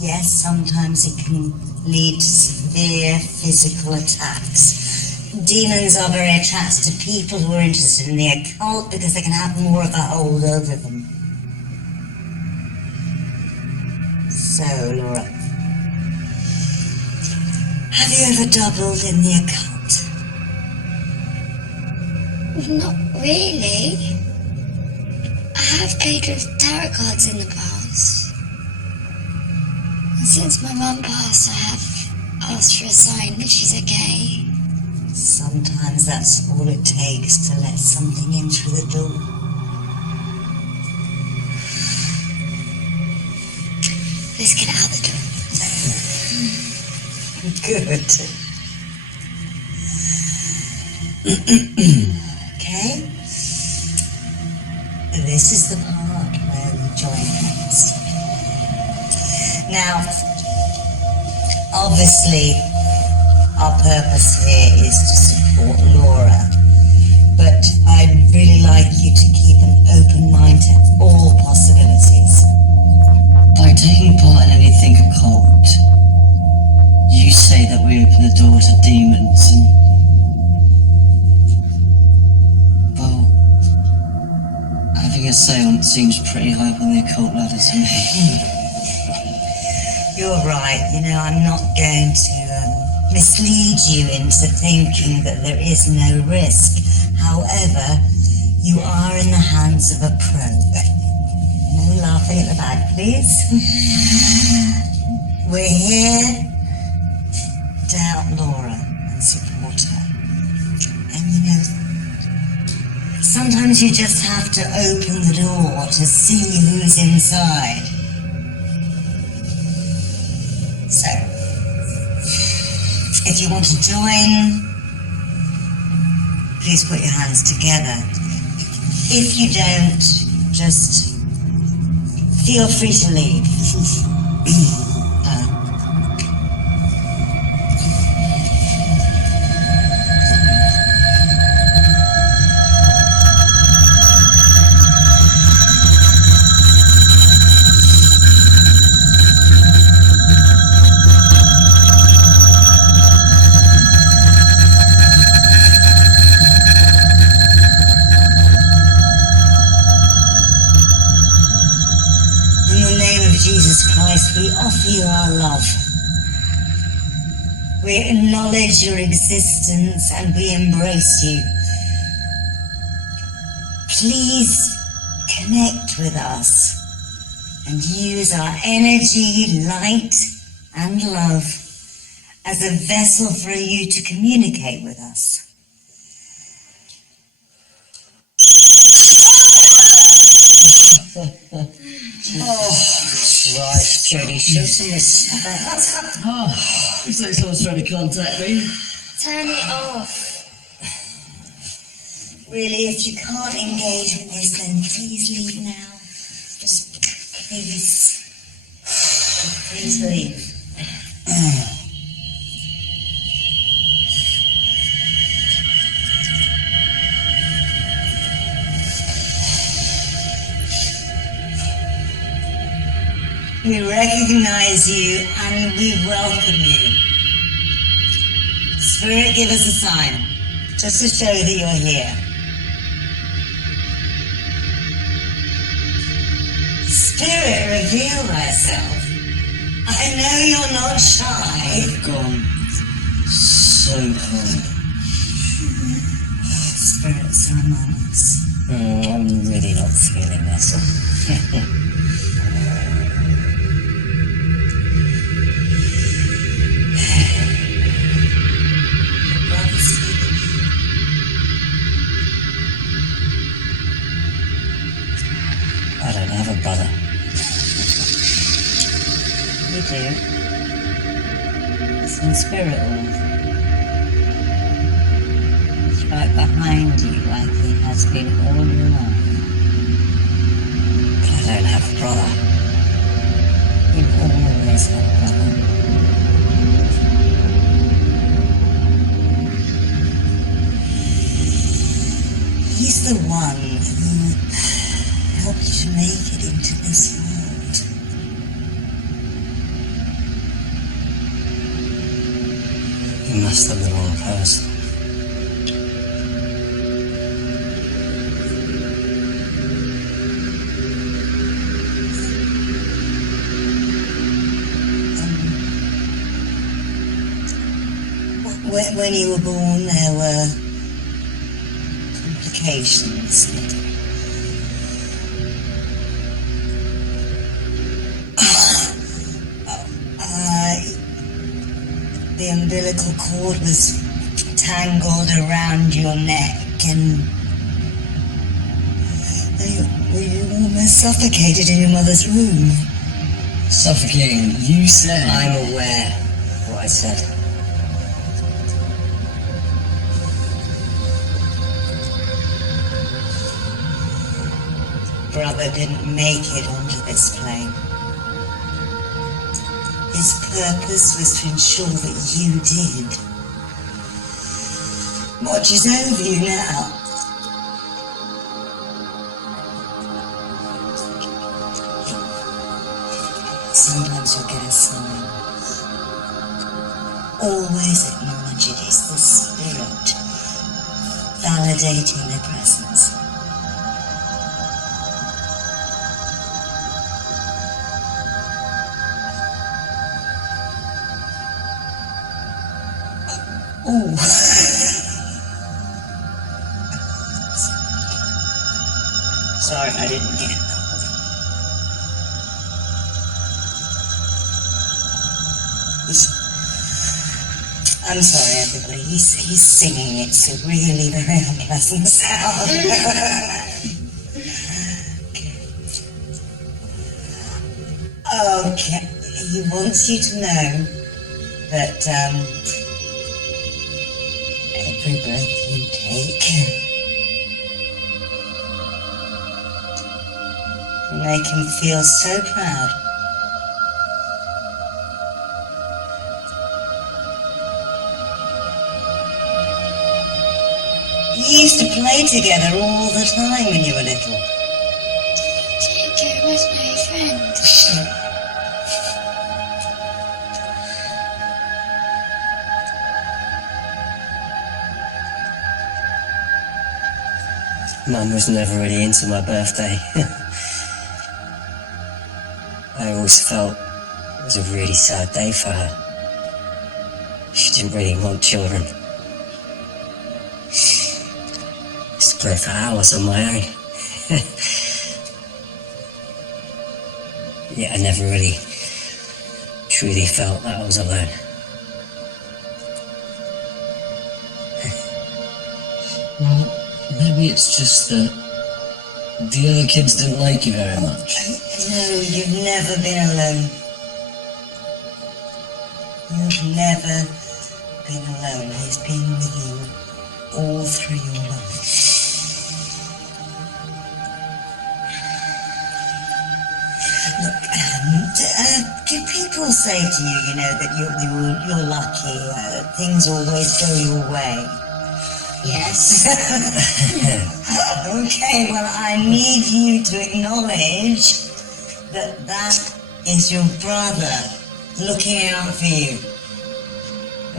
yes, sometimes it can lead to severe physical attacks. Demons are very attracted to people who are interested in the occult because they can have more of a hold over them. So, Laura, have you ever dabbled in the occult? Not really. I have played with tarot cards in the past. And since my mum passed, I have asked for a sign that she's okay. Sometimes that's all it takes to let something in through the door. Let's get out the door. Good. Okay. This is the part where we join hands. Now, obviously, our purpose here is to support Laura, but I'd really like you to keep an open mind to all possibilities. By taking part in anything occult, you say that we open the door to demons and... well, having a seance seems pretty high up on the occult ladder to me. You're right, you know, I'm not going to mislead you into thinking that there is no risk. However, you are in the hands of a pro. No laughing at the back, please. We're here to help Laura and support her. And you know, sometimes you just have to open the door to see who's inside. So, if you want to join, please put your hands together. If you don't, just feel free to leave. We offer you our love. We acknowledge your existence and we embrace you. Please connect with us and use our energy, light, and love as a vessel for you to communicate with us. Right, Jodie, show some respect. Looks like someone's trying to contact me. Turn it off. Really, if you can't engage with this, then please leave now. Just please leave. We recognize you and we welcome you. Spirit, give us a sign, just to show that you're here. Spirit, reveal thyself. I know you're not shy. I've gone so cold. Spirits are among us. I'm really not feeling this. I don't have a brother. You do. It's in spirit world. It's right behind you like he has been all your life. But I don't have a brother. You've always had a brother. He's the one who helped you to make it into this world. You must have the wrong person. When you were born, there were complications. The umbilical cord was tangled around your neck and you almost suffocated in your mother's womb. Suffocating, you said. I'm aware of what I said. Brother didn't make it onto this plane. His purpose was to ensure that you did. Watch is over you now. Sometimes you'll get a sign. Always acknowledge it is the spirit validating their presence. Oh. Sorry, I didn't get that. I'm sorry, everybody. He's singing. It's a really very unpleasant sound. Okay. He wants you to know that every breath you take will make him feel so proud. You used to play together all the time when you were little. Jacob was my friend. Mum was never really into my birthday. I always felt it was a really sad day for her. She didn't really want children. I used to play for hours on my own. Yeah, I never really truly felt that I was alone. Well, maybe it's just that the other kids didn't like you very much. No, you've never been alone. You've never been alone. He's been with you all through your life. Look, do people say to you, that you're lucky, things always go your way? Yes. Okay, well, I need you to acknowledge that is your brother looking out for you.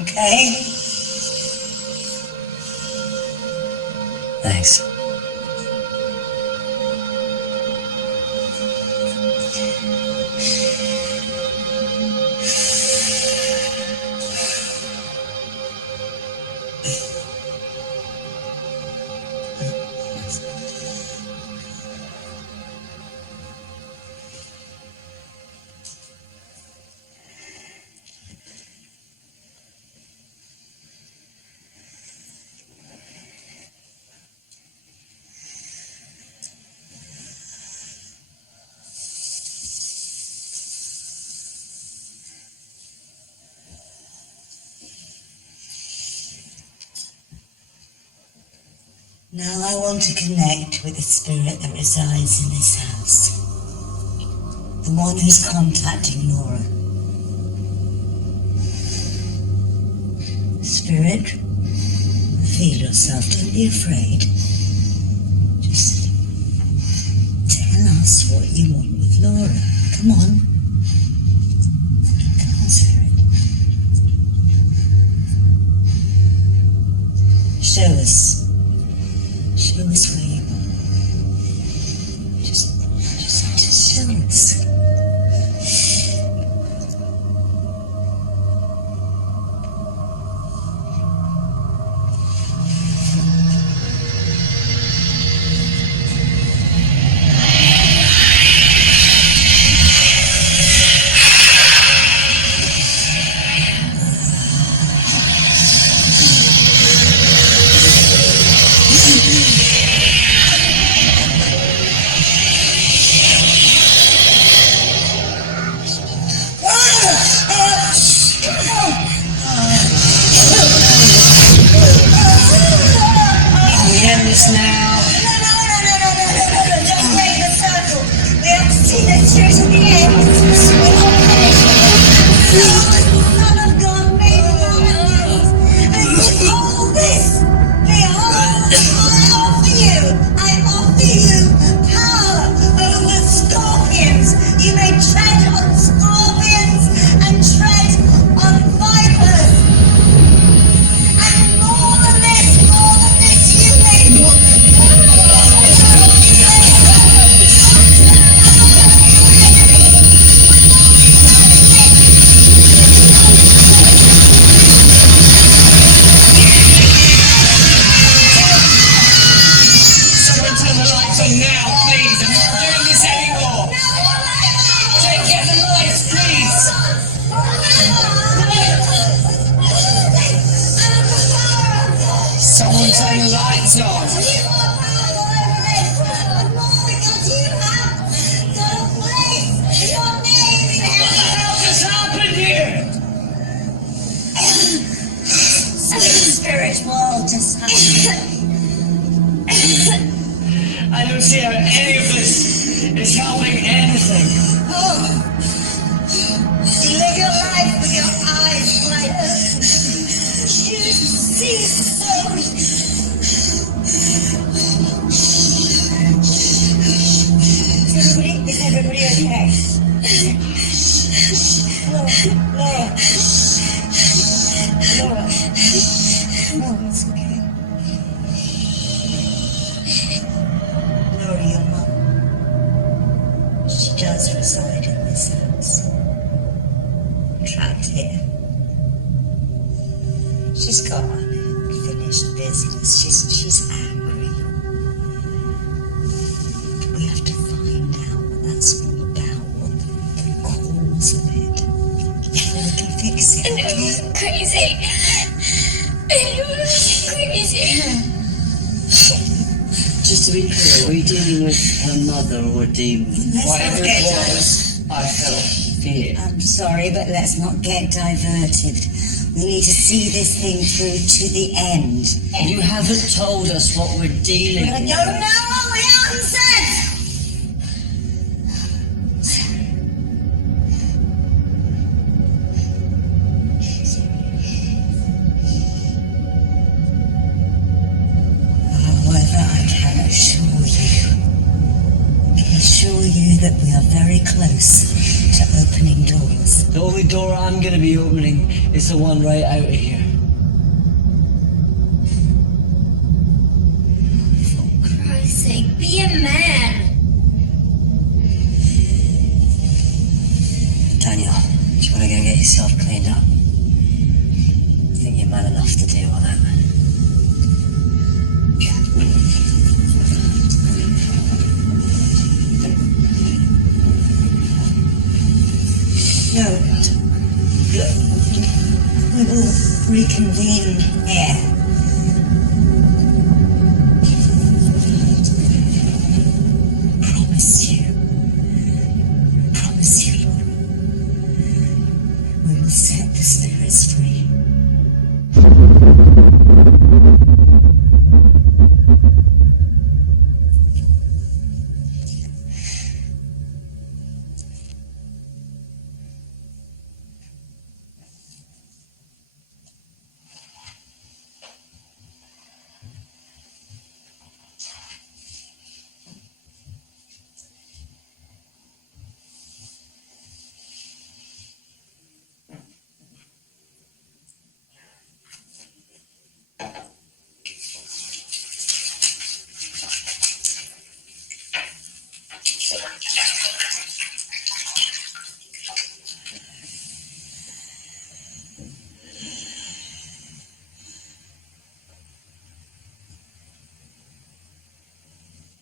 Okay? Thanks. Now I want to connect with the spirit that resides in this house. The one who's contacting Laura. Spirit, reveal yourself. Don't be afraid. Just tell us what you want with Laura. Come on. Come on, Spirit. Show us. Show us where you are. Just show us. I don't see how any of this is helping anything. You live your life with your eyes wide open. You see so. Is everybody okay? Laura. No, it's okay. Laura, your mum. She does reside in this house. Trapped here. She's got unfinished business. She's angry. We have to find out what that's all about, what the cause of it. crazy. You were crazy. Just to be clear, were you dealing with her mother or demons? Whatever it was, I felt fear. I'm sorry, but let's not get diverted. We need to see this thing through to the end. You haven't told us what we're dealing I with. don't know what we answered! However, I can assure you that we are very close to opening doors. The only door I'm going to be opening is the one right out of here. For Christ's sake, be a man. Daniel, do you want to go get yourself cleaned up? I think you're man enough to deal with that. No, look, we will reconvene here. Promise you, Laura. We will set the spirits free.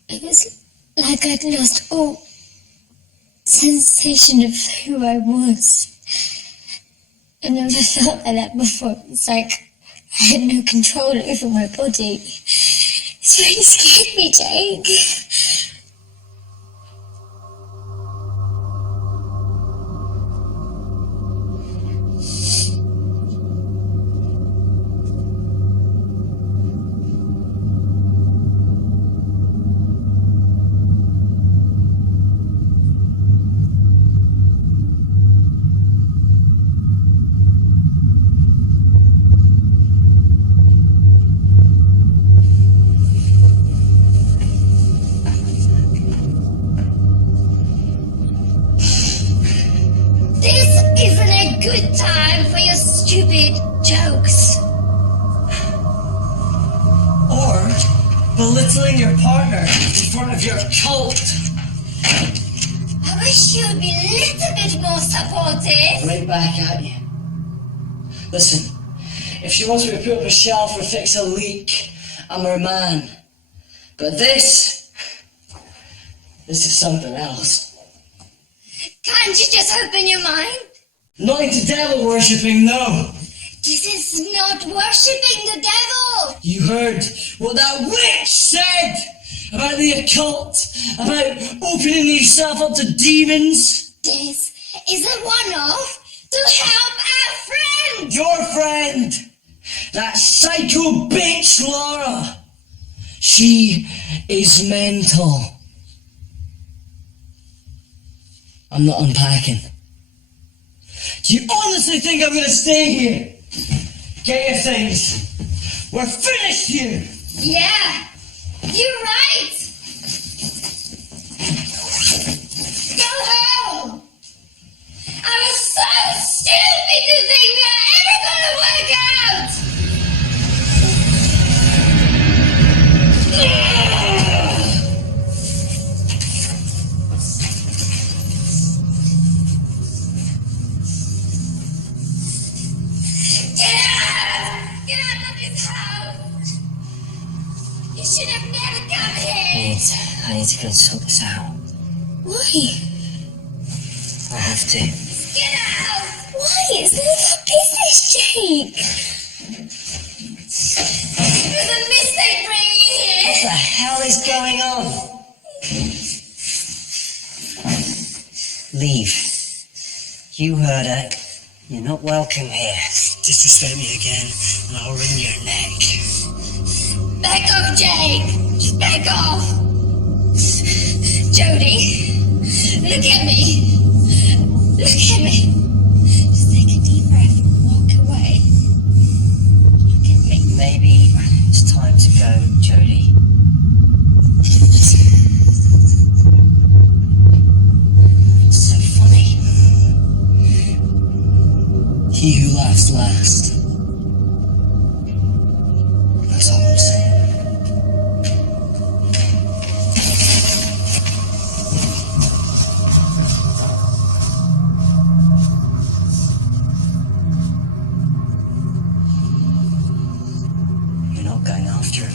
It was like I'd lost all sensation of who I was. I never felt like that before. It's like I had no control over my body. It's really scared me, Jake. Good time for your stupid jokes. Or belittling your partner in front of your cult. I wish you would be a little bit more supportive. Right back at you. Listen, if she wants me to put up a shelf or fix a leak, I'm her man. But this is something else. Can't you just open your mind? Not into devil worshipping, no. This is not worshipping the devil. You heard what that witch said about the occult, about opening yourself up to demons. This is a one-off to help our friend. Your friend, that psycho bitch Laura. She is mental. I'm not unpacking. Do you honestly think I'm gonna stay here? Get your things. We're finished here. Yeah, you're right. Go home. I was so stupid to think we are ever gonna work out. Get out of this house! You should have never come here! I need to go and sort this out. Why? I have to. Get out! Why? Why? It's none of our business, Jake. It was a mistake bringing you here. What the hell is going on? Leave. You heard her. You're not welcome here. Disrespect me again, and I'll wring your neck. Back off, Jake. Just back off. Jody, look at me. Look at me. Just take a deep breath and walk away. Look at me. Maybe it's time to go, Jody. It's so funny. He who laughs last. That's all I'm saying. You're not going after him.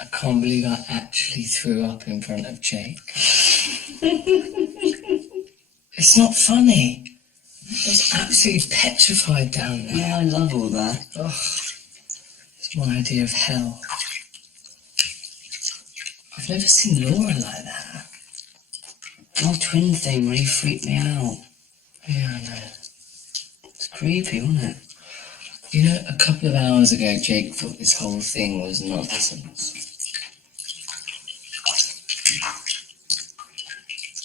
I can't believe I actually threw up in front of Jake. It's not funny. I was absolutely petrified down there. Yeah, I love all that. Oh, it's my idea of hell. I've never seen Laura like that. The whole twin thing really freaked me out. Yeah, I know. It's creepy, wasn't it? You know, a couple of hours ago, Jake thought this whole thing was nonsense.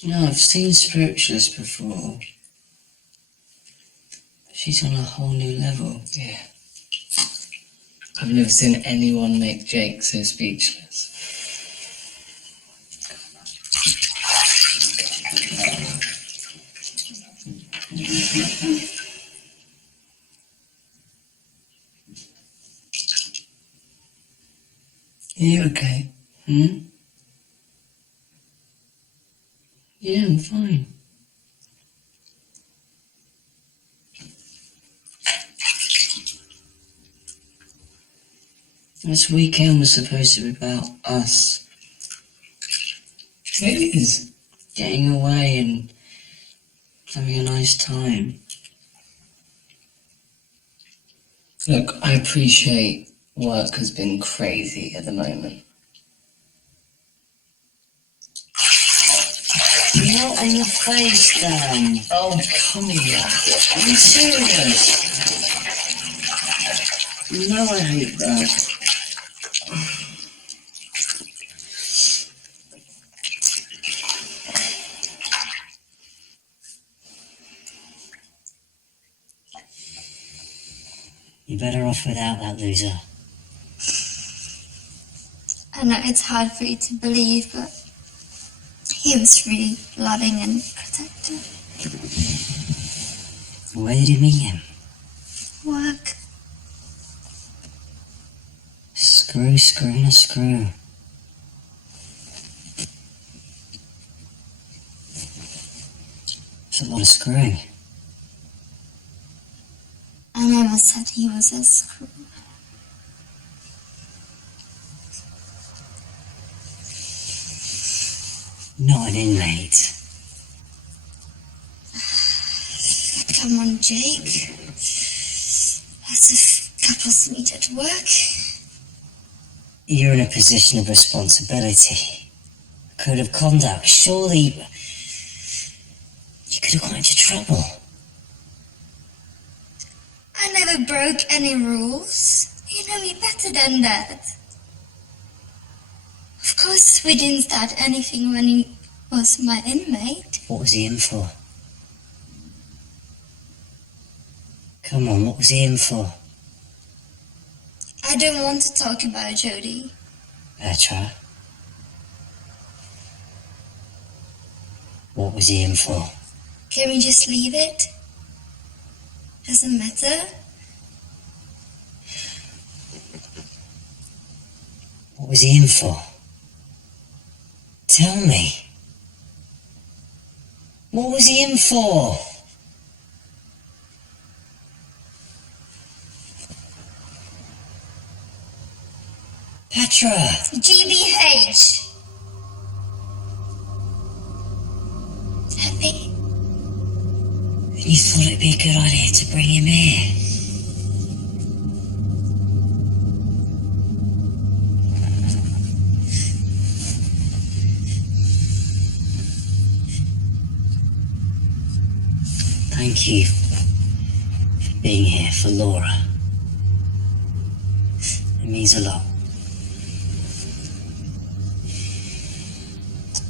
You know, I've seen Spiritualist before. She's on a whole new level. Yeah. I've never seen anyone make Jake so speechless. Are you okay? Yeah, I'm fine. This weekend was supposed to be about us. It is. Getting away and having a nice time. Look, I appreciate work has been crazy at the moment. Not in the face, Dan. Oh, come on. I'm serious. You know I hate that. You're better off without that loser. I know it's hard for you to believe, but he was really loving and protective. Where did you meet him? Work. Screw, screwing a screw. It's a lot of screwing. I never said he was a screw. Not an inmate. Come on, Jake. Lots of couples meet at work. You're in a position of responsibility. Code of conduct. Surely you could have got into trouble. I never broke any rules. You know me better than that. Of course, we didn't start anything when he was my inmate. What was he in for? Come on, what was he in for? I don't want to talk about it, Jodie. Petra? What was he in for? Can we just leave it? Doesn't matter. What was he in for? Tell me. What was he in for? Petra! GBH! Happy? You thought it'd be a good idea to bring him here? Thank you for being here for Laura. It means a lot.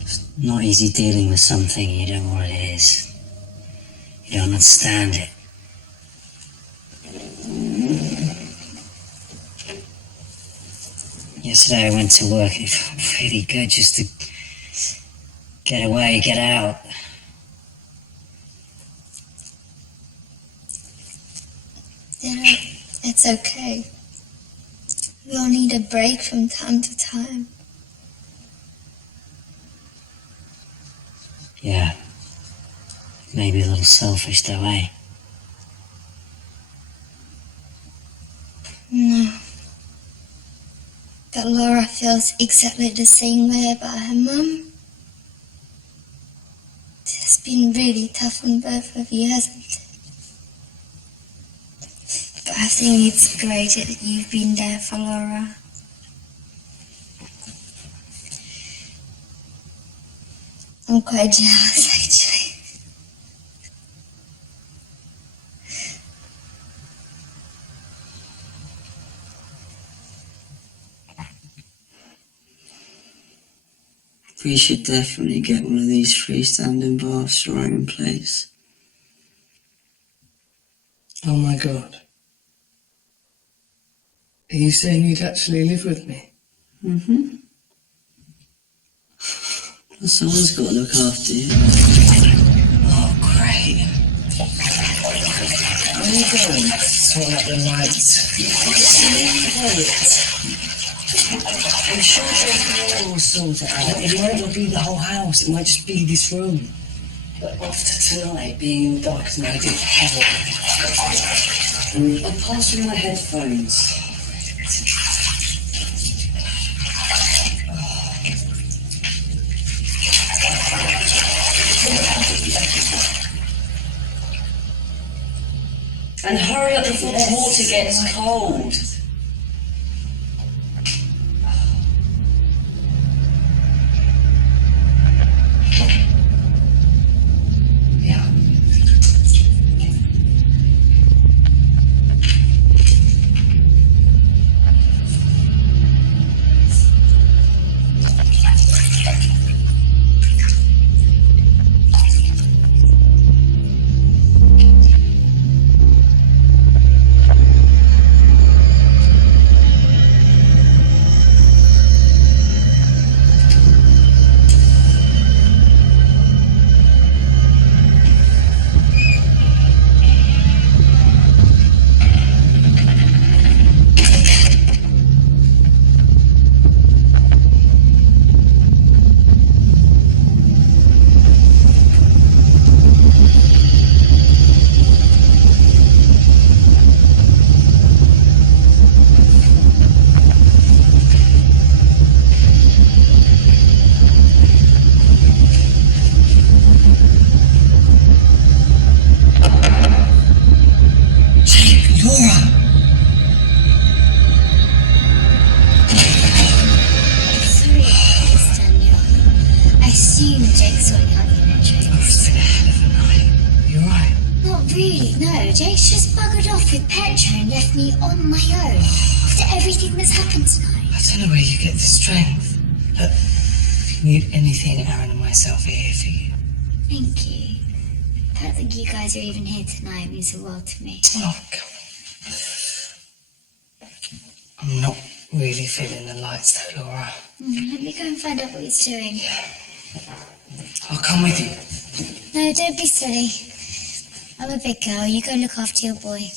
It's not easy dealing with something you don't know what it is. You don't understand it. Yesterday I went to work and it felt really good just to get away, get out. You know, it's okay. We all need a break from time to time. Yeah. Maybe a little selfish though, eh? No. But Laura feels exactly the same way about her mum. It has been really tough on both of you, hasn't it? But I think it's great that you've been there for Laura. I'm quite jealous, actually. We should definitely get one of these freestanding baths right in place. Oh my God. Are you saying you'd actually live with me? Mm-hmm. Well, someone's got to look after you. Oh, great. Where are you going? Sort out the lights. I'm sure everything will sort it out. It might not be the whole house, it might just be this room. But after tonight, being in the dark is an idea of hell. I'll pass you my headphones. And hurry up before the water gets cold. Jake's just buggered off with Petra and left me on my own after everything that's happened tonight. I don't know where you get the strength. Look, if you need anything, Aaron and myself are here for you. Thank you. fact that you guys are even here tonight means the world to me. Oh, come on. I'm not really feeling the lights though, Laura. Let me go and find out what he's doing. I'll come with you. No, don't be silly. I'm a big girl. You go look after your boy.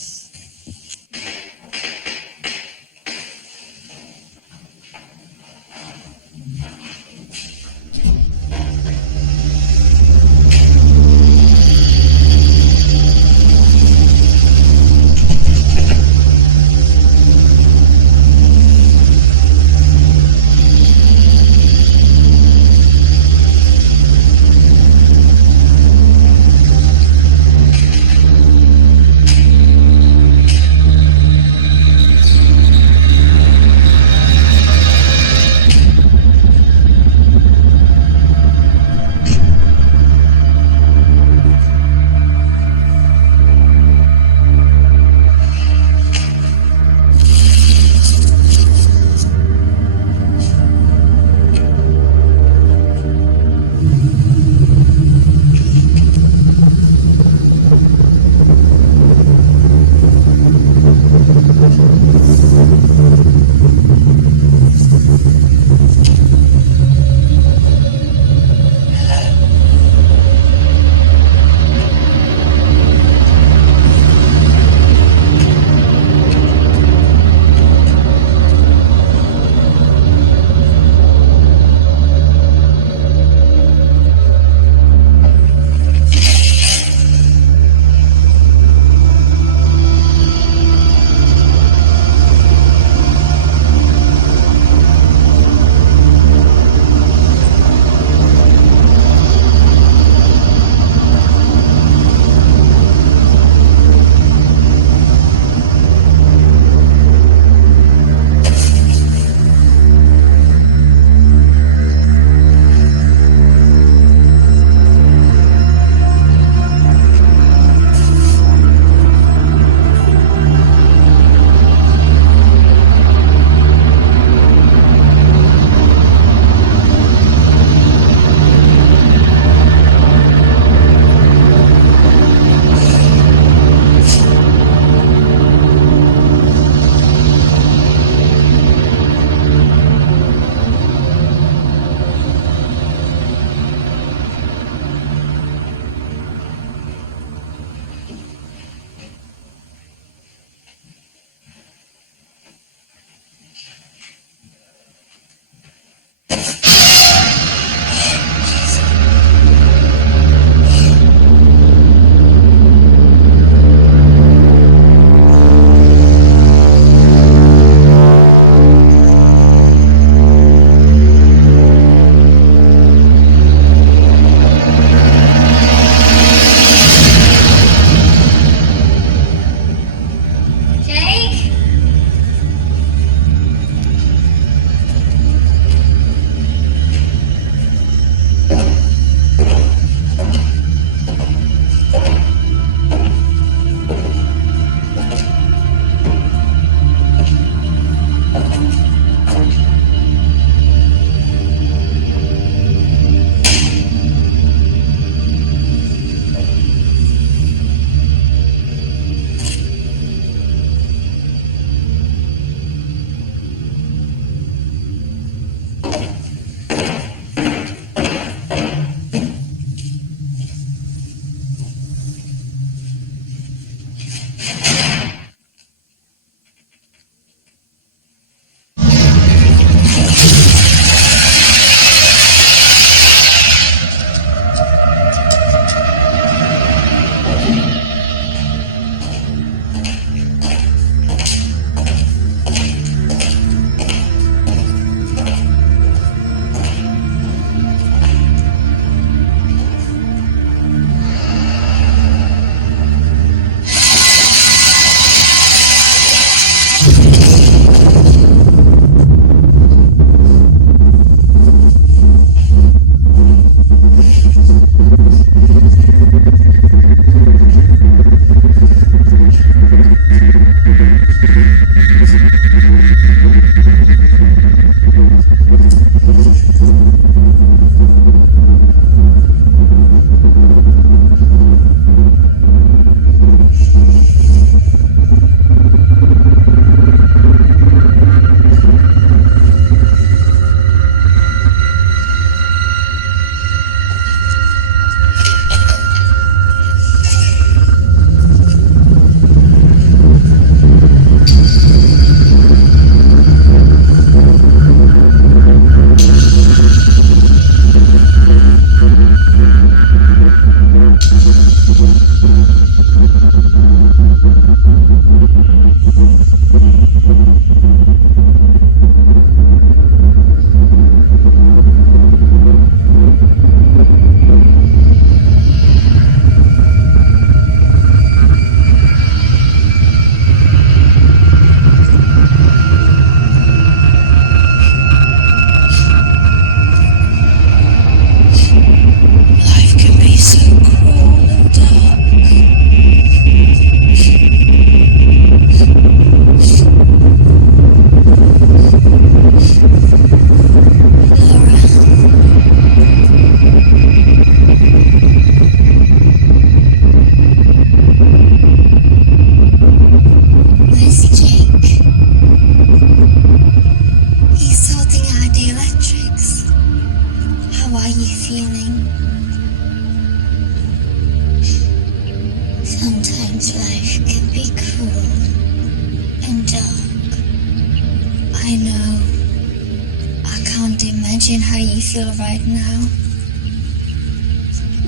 imagine how you feel right now.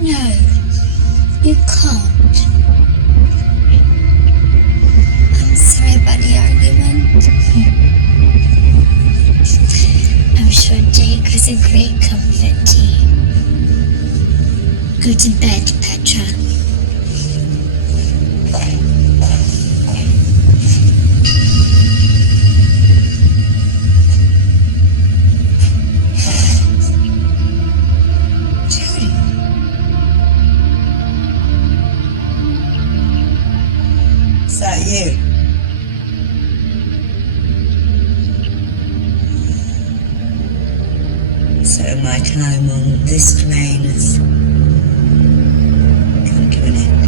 No, you can't. I'm sorry about the argument. I'm sure Jake was a great comfort to you. Go to bed, Petra. Is that you? So my time on this plane has come to an end.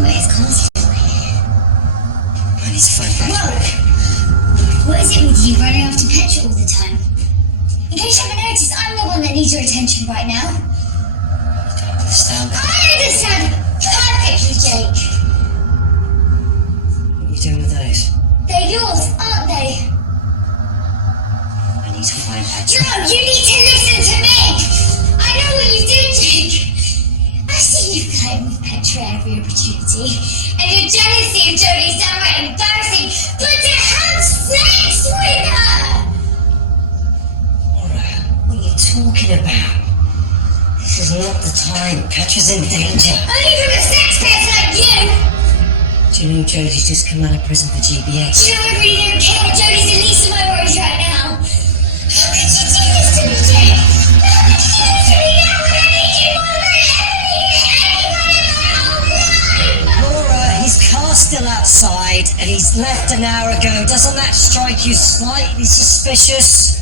but it's constantly. I need to find Whoa! What is it with you running after Petra all the time? In case you haven't noticed, I'm the one that needs your attention right now. Understand? I understand perfectly, Jake. What are you doing with those? They're yours, aren't they? I need to find Petra. No, you need to listen to me! I know what you do, Jake. I see you playing with Petra every opportunity, and your jealousy of Jodie's downright embarrassing, but to have sex with her! Laura, what are you talking about? This is not the time. Petra's in danger. Only from a sex pest like you! Do you know Jodie's just come out of prison for GBH? Do you know I really don't care? Jodie's the least of my worries right now. How could you do this to me, Jake? How could you do this to me now when I need you more than I ever needed anyone in my whole life? Laura, his car's still outside and he's left an hour ago. Doesn't that strike you slightly suspicious?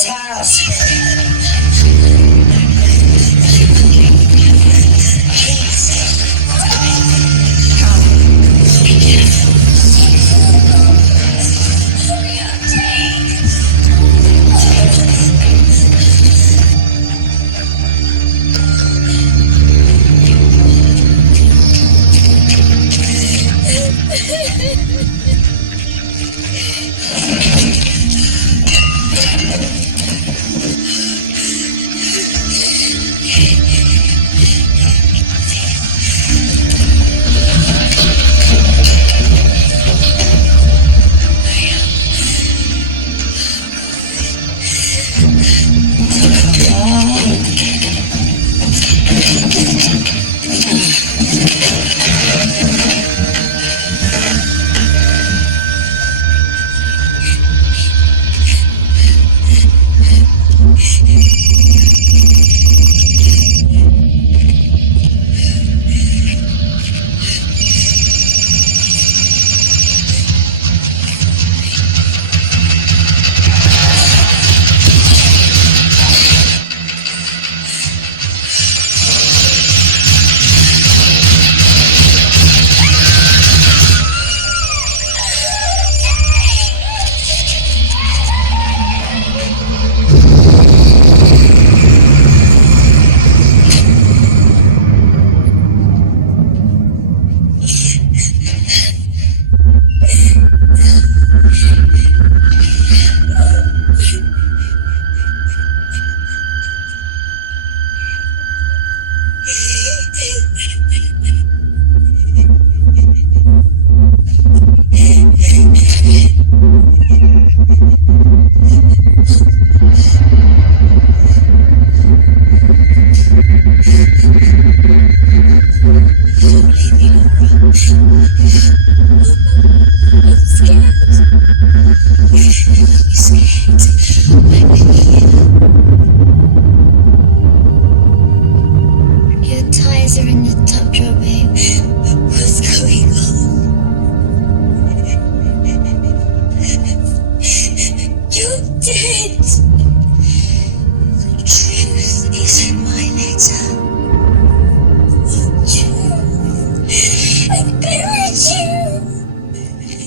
this house.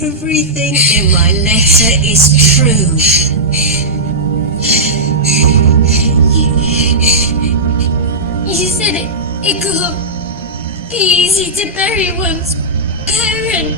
Everything in my letter is true. You said it can't be easy to bury one's parent.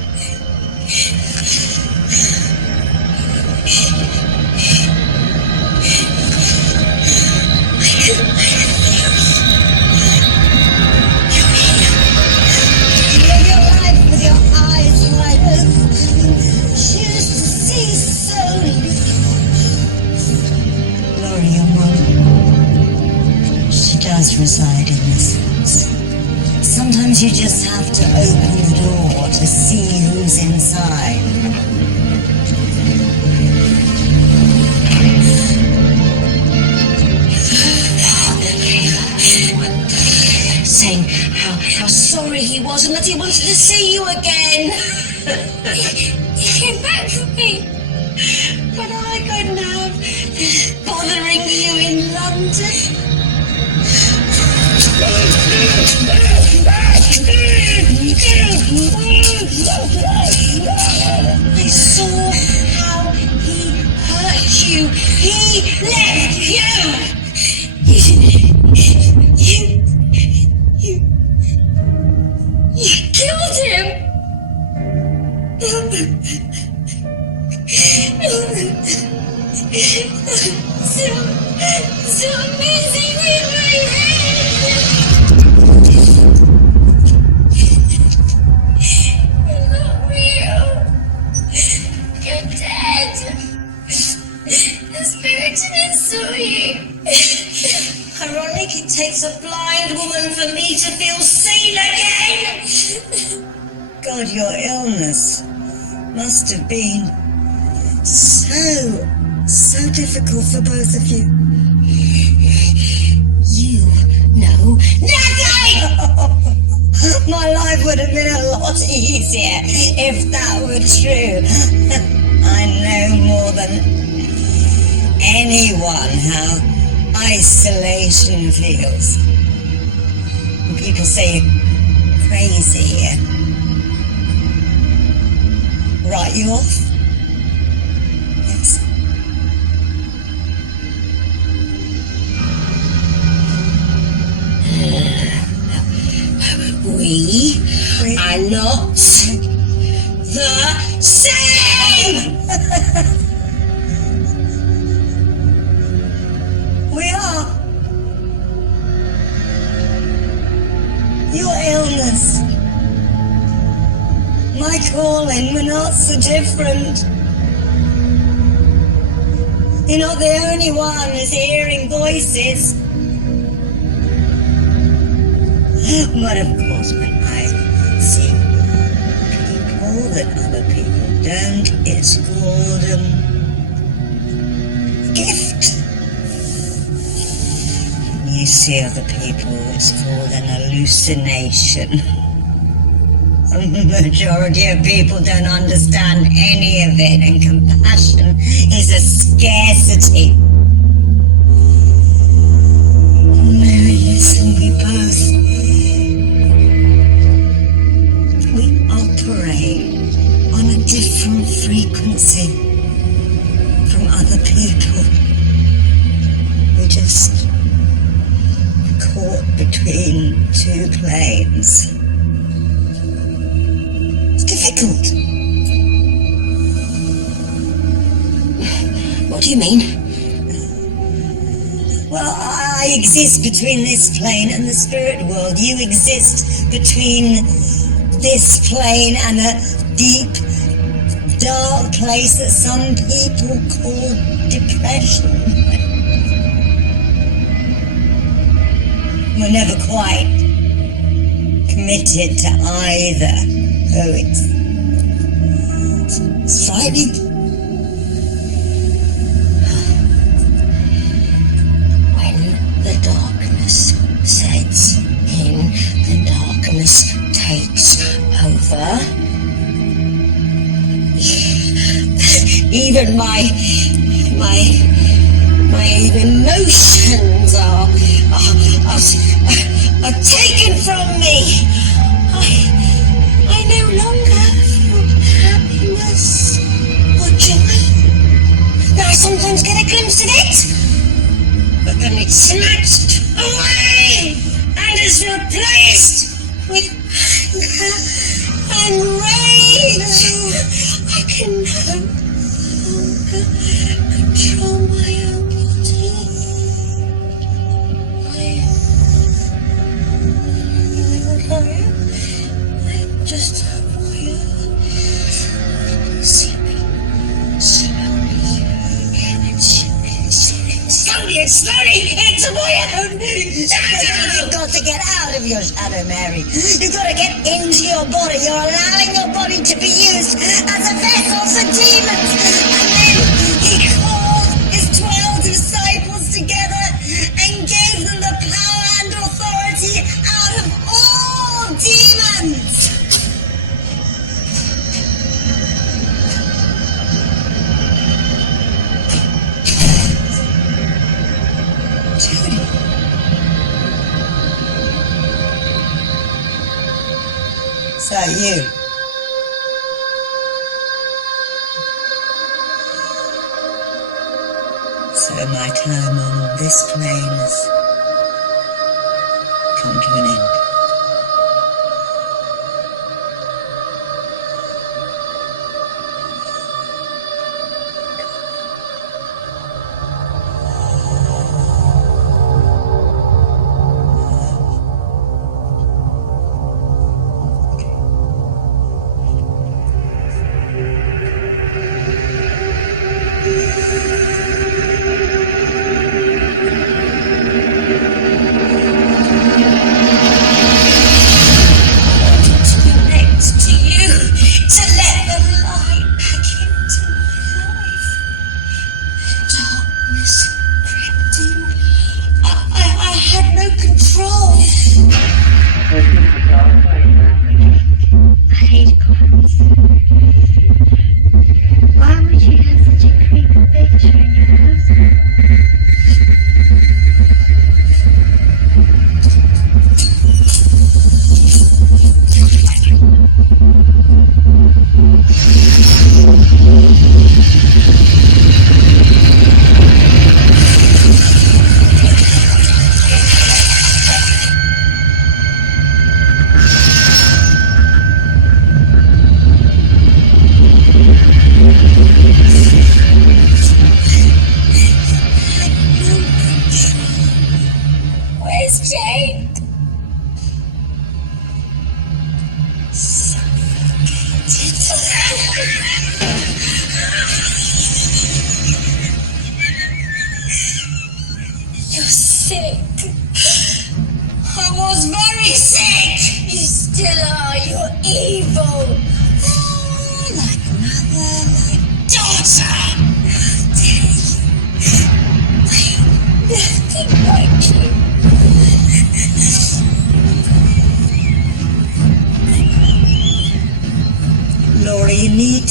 Reside in this house. Sometimes you just have to open the door to see who's inside. Saying how sorry he was and that he wanted to see you again. He came back for me. But I couldn't have bothering you in London. I saw how he hurt you. He left you. You killed him. So amazing in my head. You're not real. You're dead. The Spiritualist saw you. Ironic, it takes a blind woman for me to feel seen again. God, your illness must have been so difficult for both of you. You know nothing! My life would have been a lot easier if that were true. I know more than anyone how isolation feels? When people say you're crazy and write you off? Yes. We are not the same! We are. Your illness, my calling, we're not so different. You're not the only one who's hearing voices. But of course, when I see people that other people don't, it's called a gift. When you see other people, it's called an hallucination. The majority of people don't understand any of it, and compassion is a scarcity. Mary, listen, we operate on a different frequency from other people. We're just caught between two planes. It's difficult. What do you mean? Well, I exist between this plane and the spirit world. You exist between this plane and a deep, dark place that some people call depression. We're never quite committed to either. Oh, it's frightening. When the darkness sets in, the darkness takes over. Even my emotions are taken from me. I no longer feel happiness or joy. Now I sometimes get a glimpse of it, but then it's snatched away and is replaced with anger and rage. I can no longer control my own body. I just slowly into my own. You've got to get out of your shadow, Mary. You've got to get into your body. You're allowing your body to be used as a vessel for demons. And then he called his 12 disciples together and gave them the power and authority out of all demons. So you. So my time on this plane has come to an end.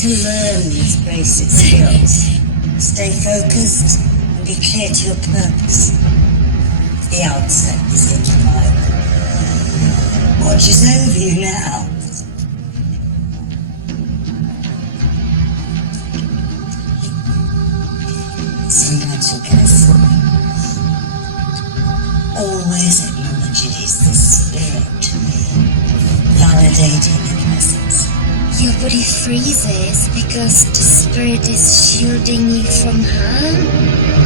to learn these basic skills. Stay focused and be clear to your purpose. The outset is in the Bible. Watch is over you now. Sometimes you'll get a sign. Always acknowledge it is the spirit validating the presence. Your body freezes because the spirit is shielding you from harm.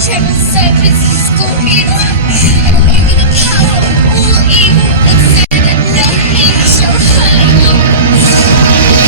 Travel surface, Scorpion.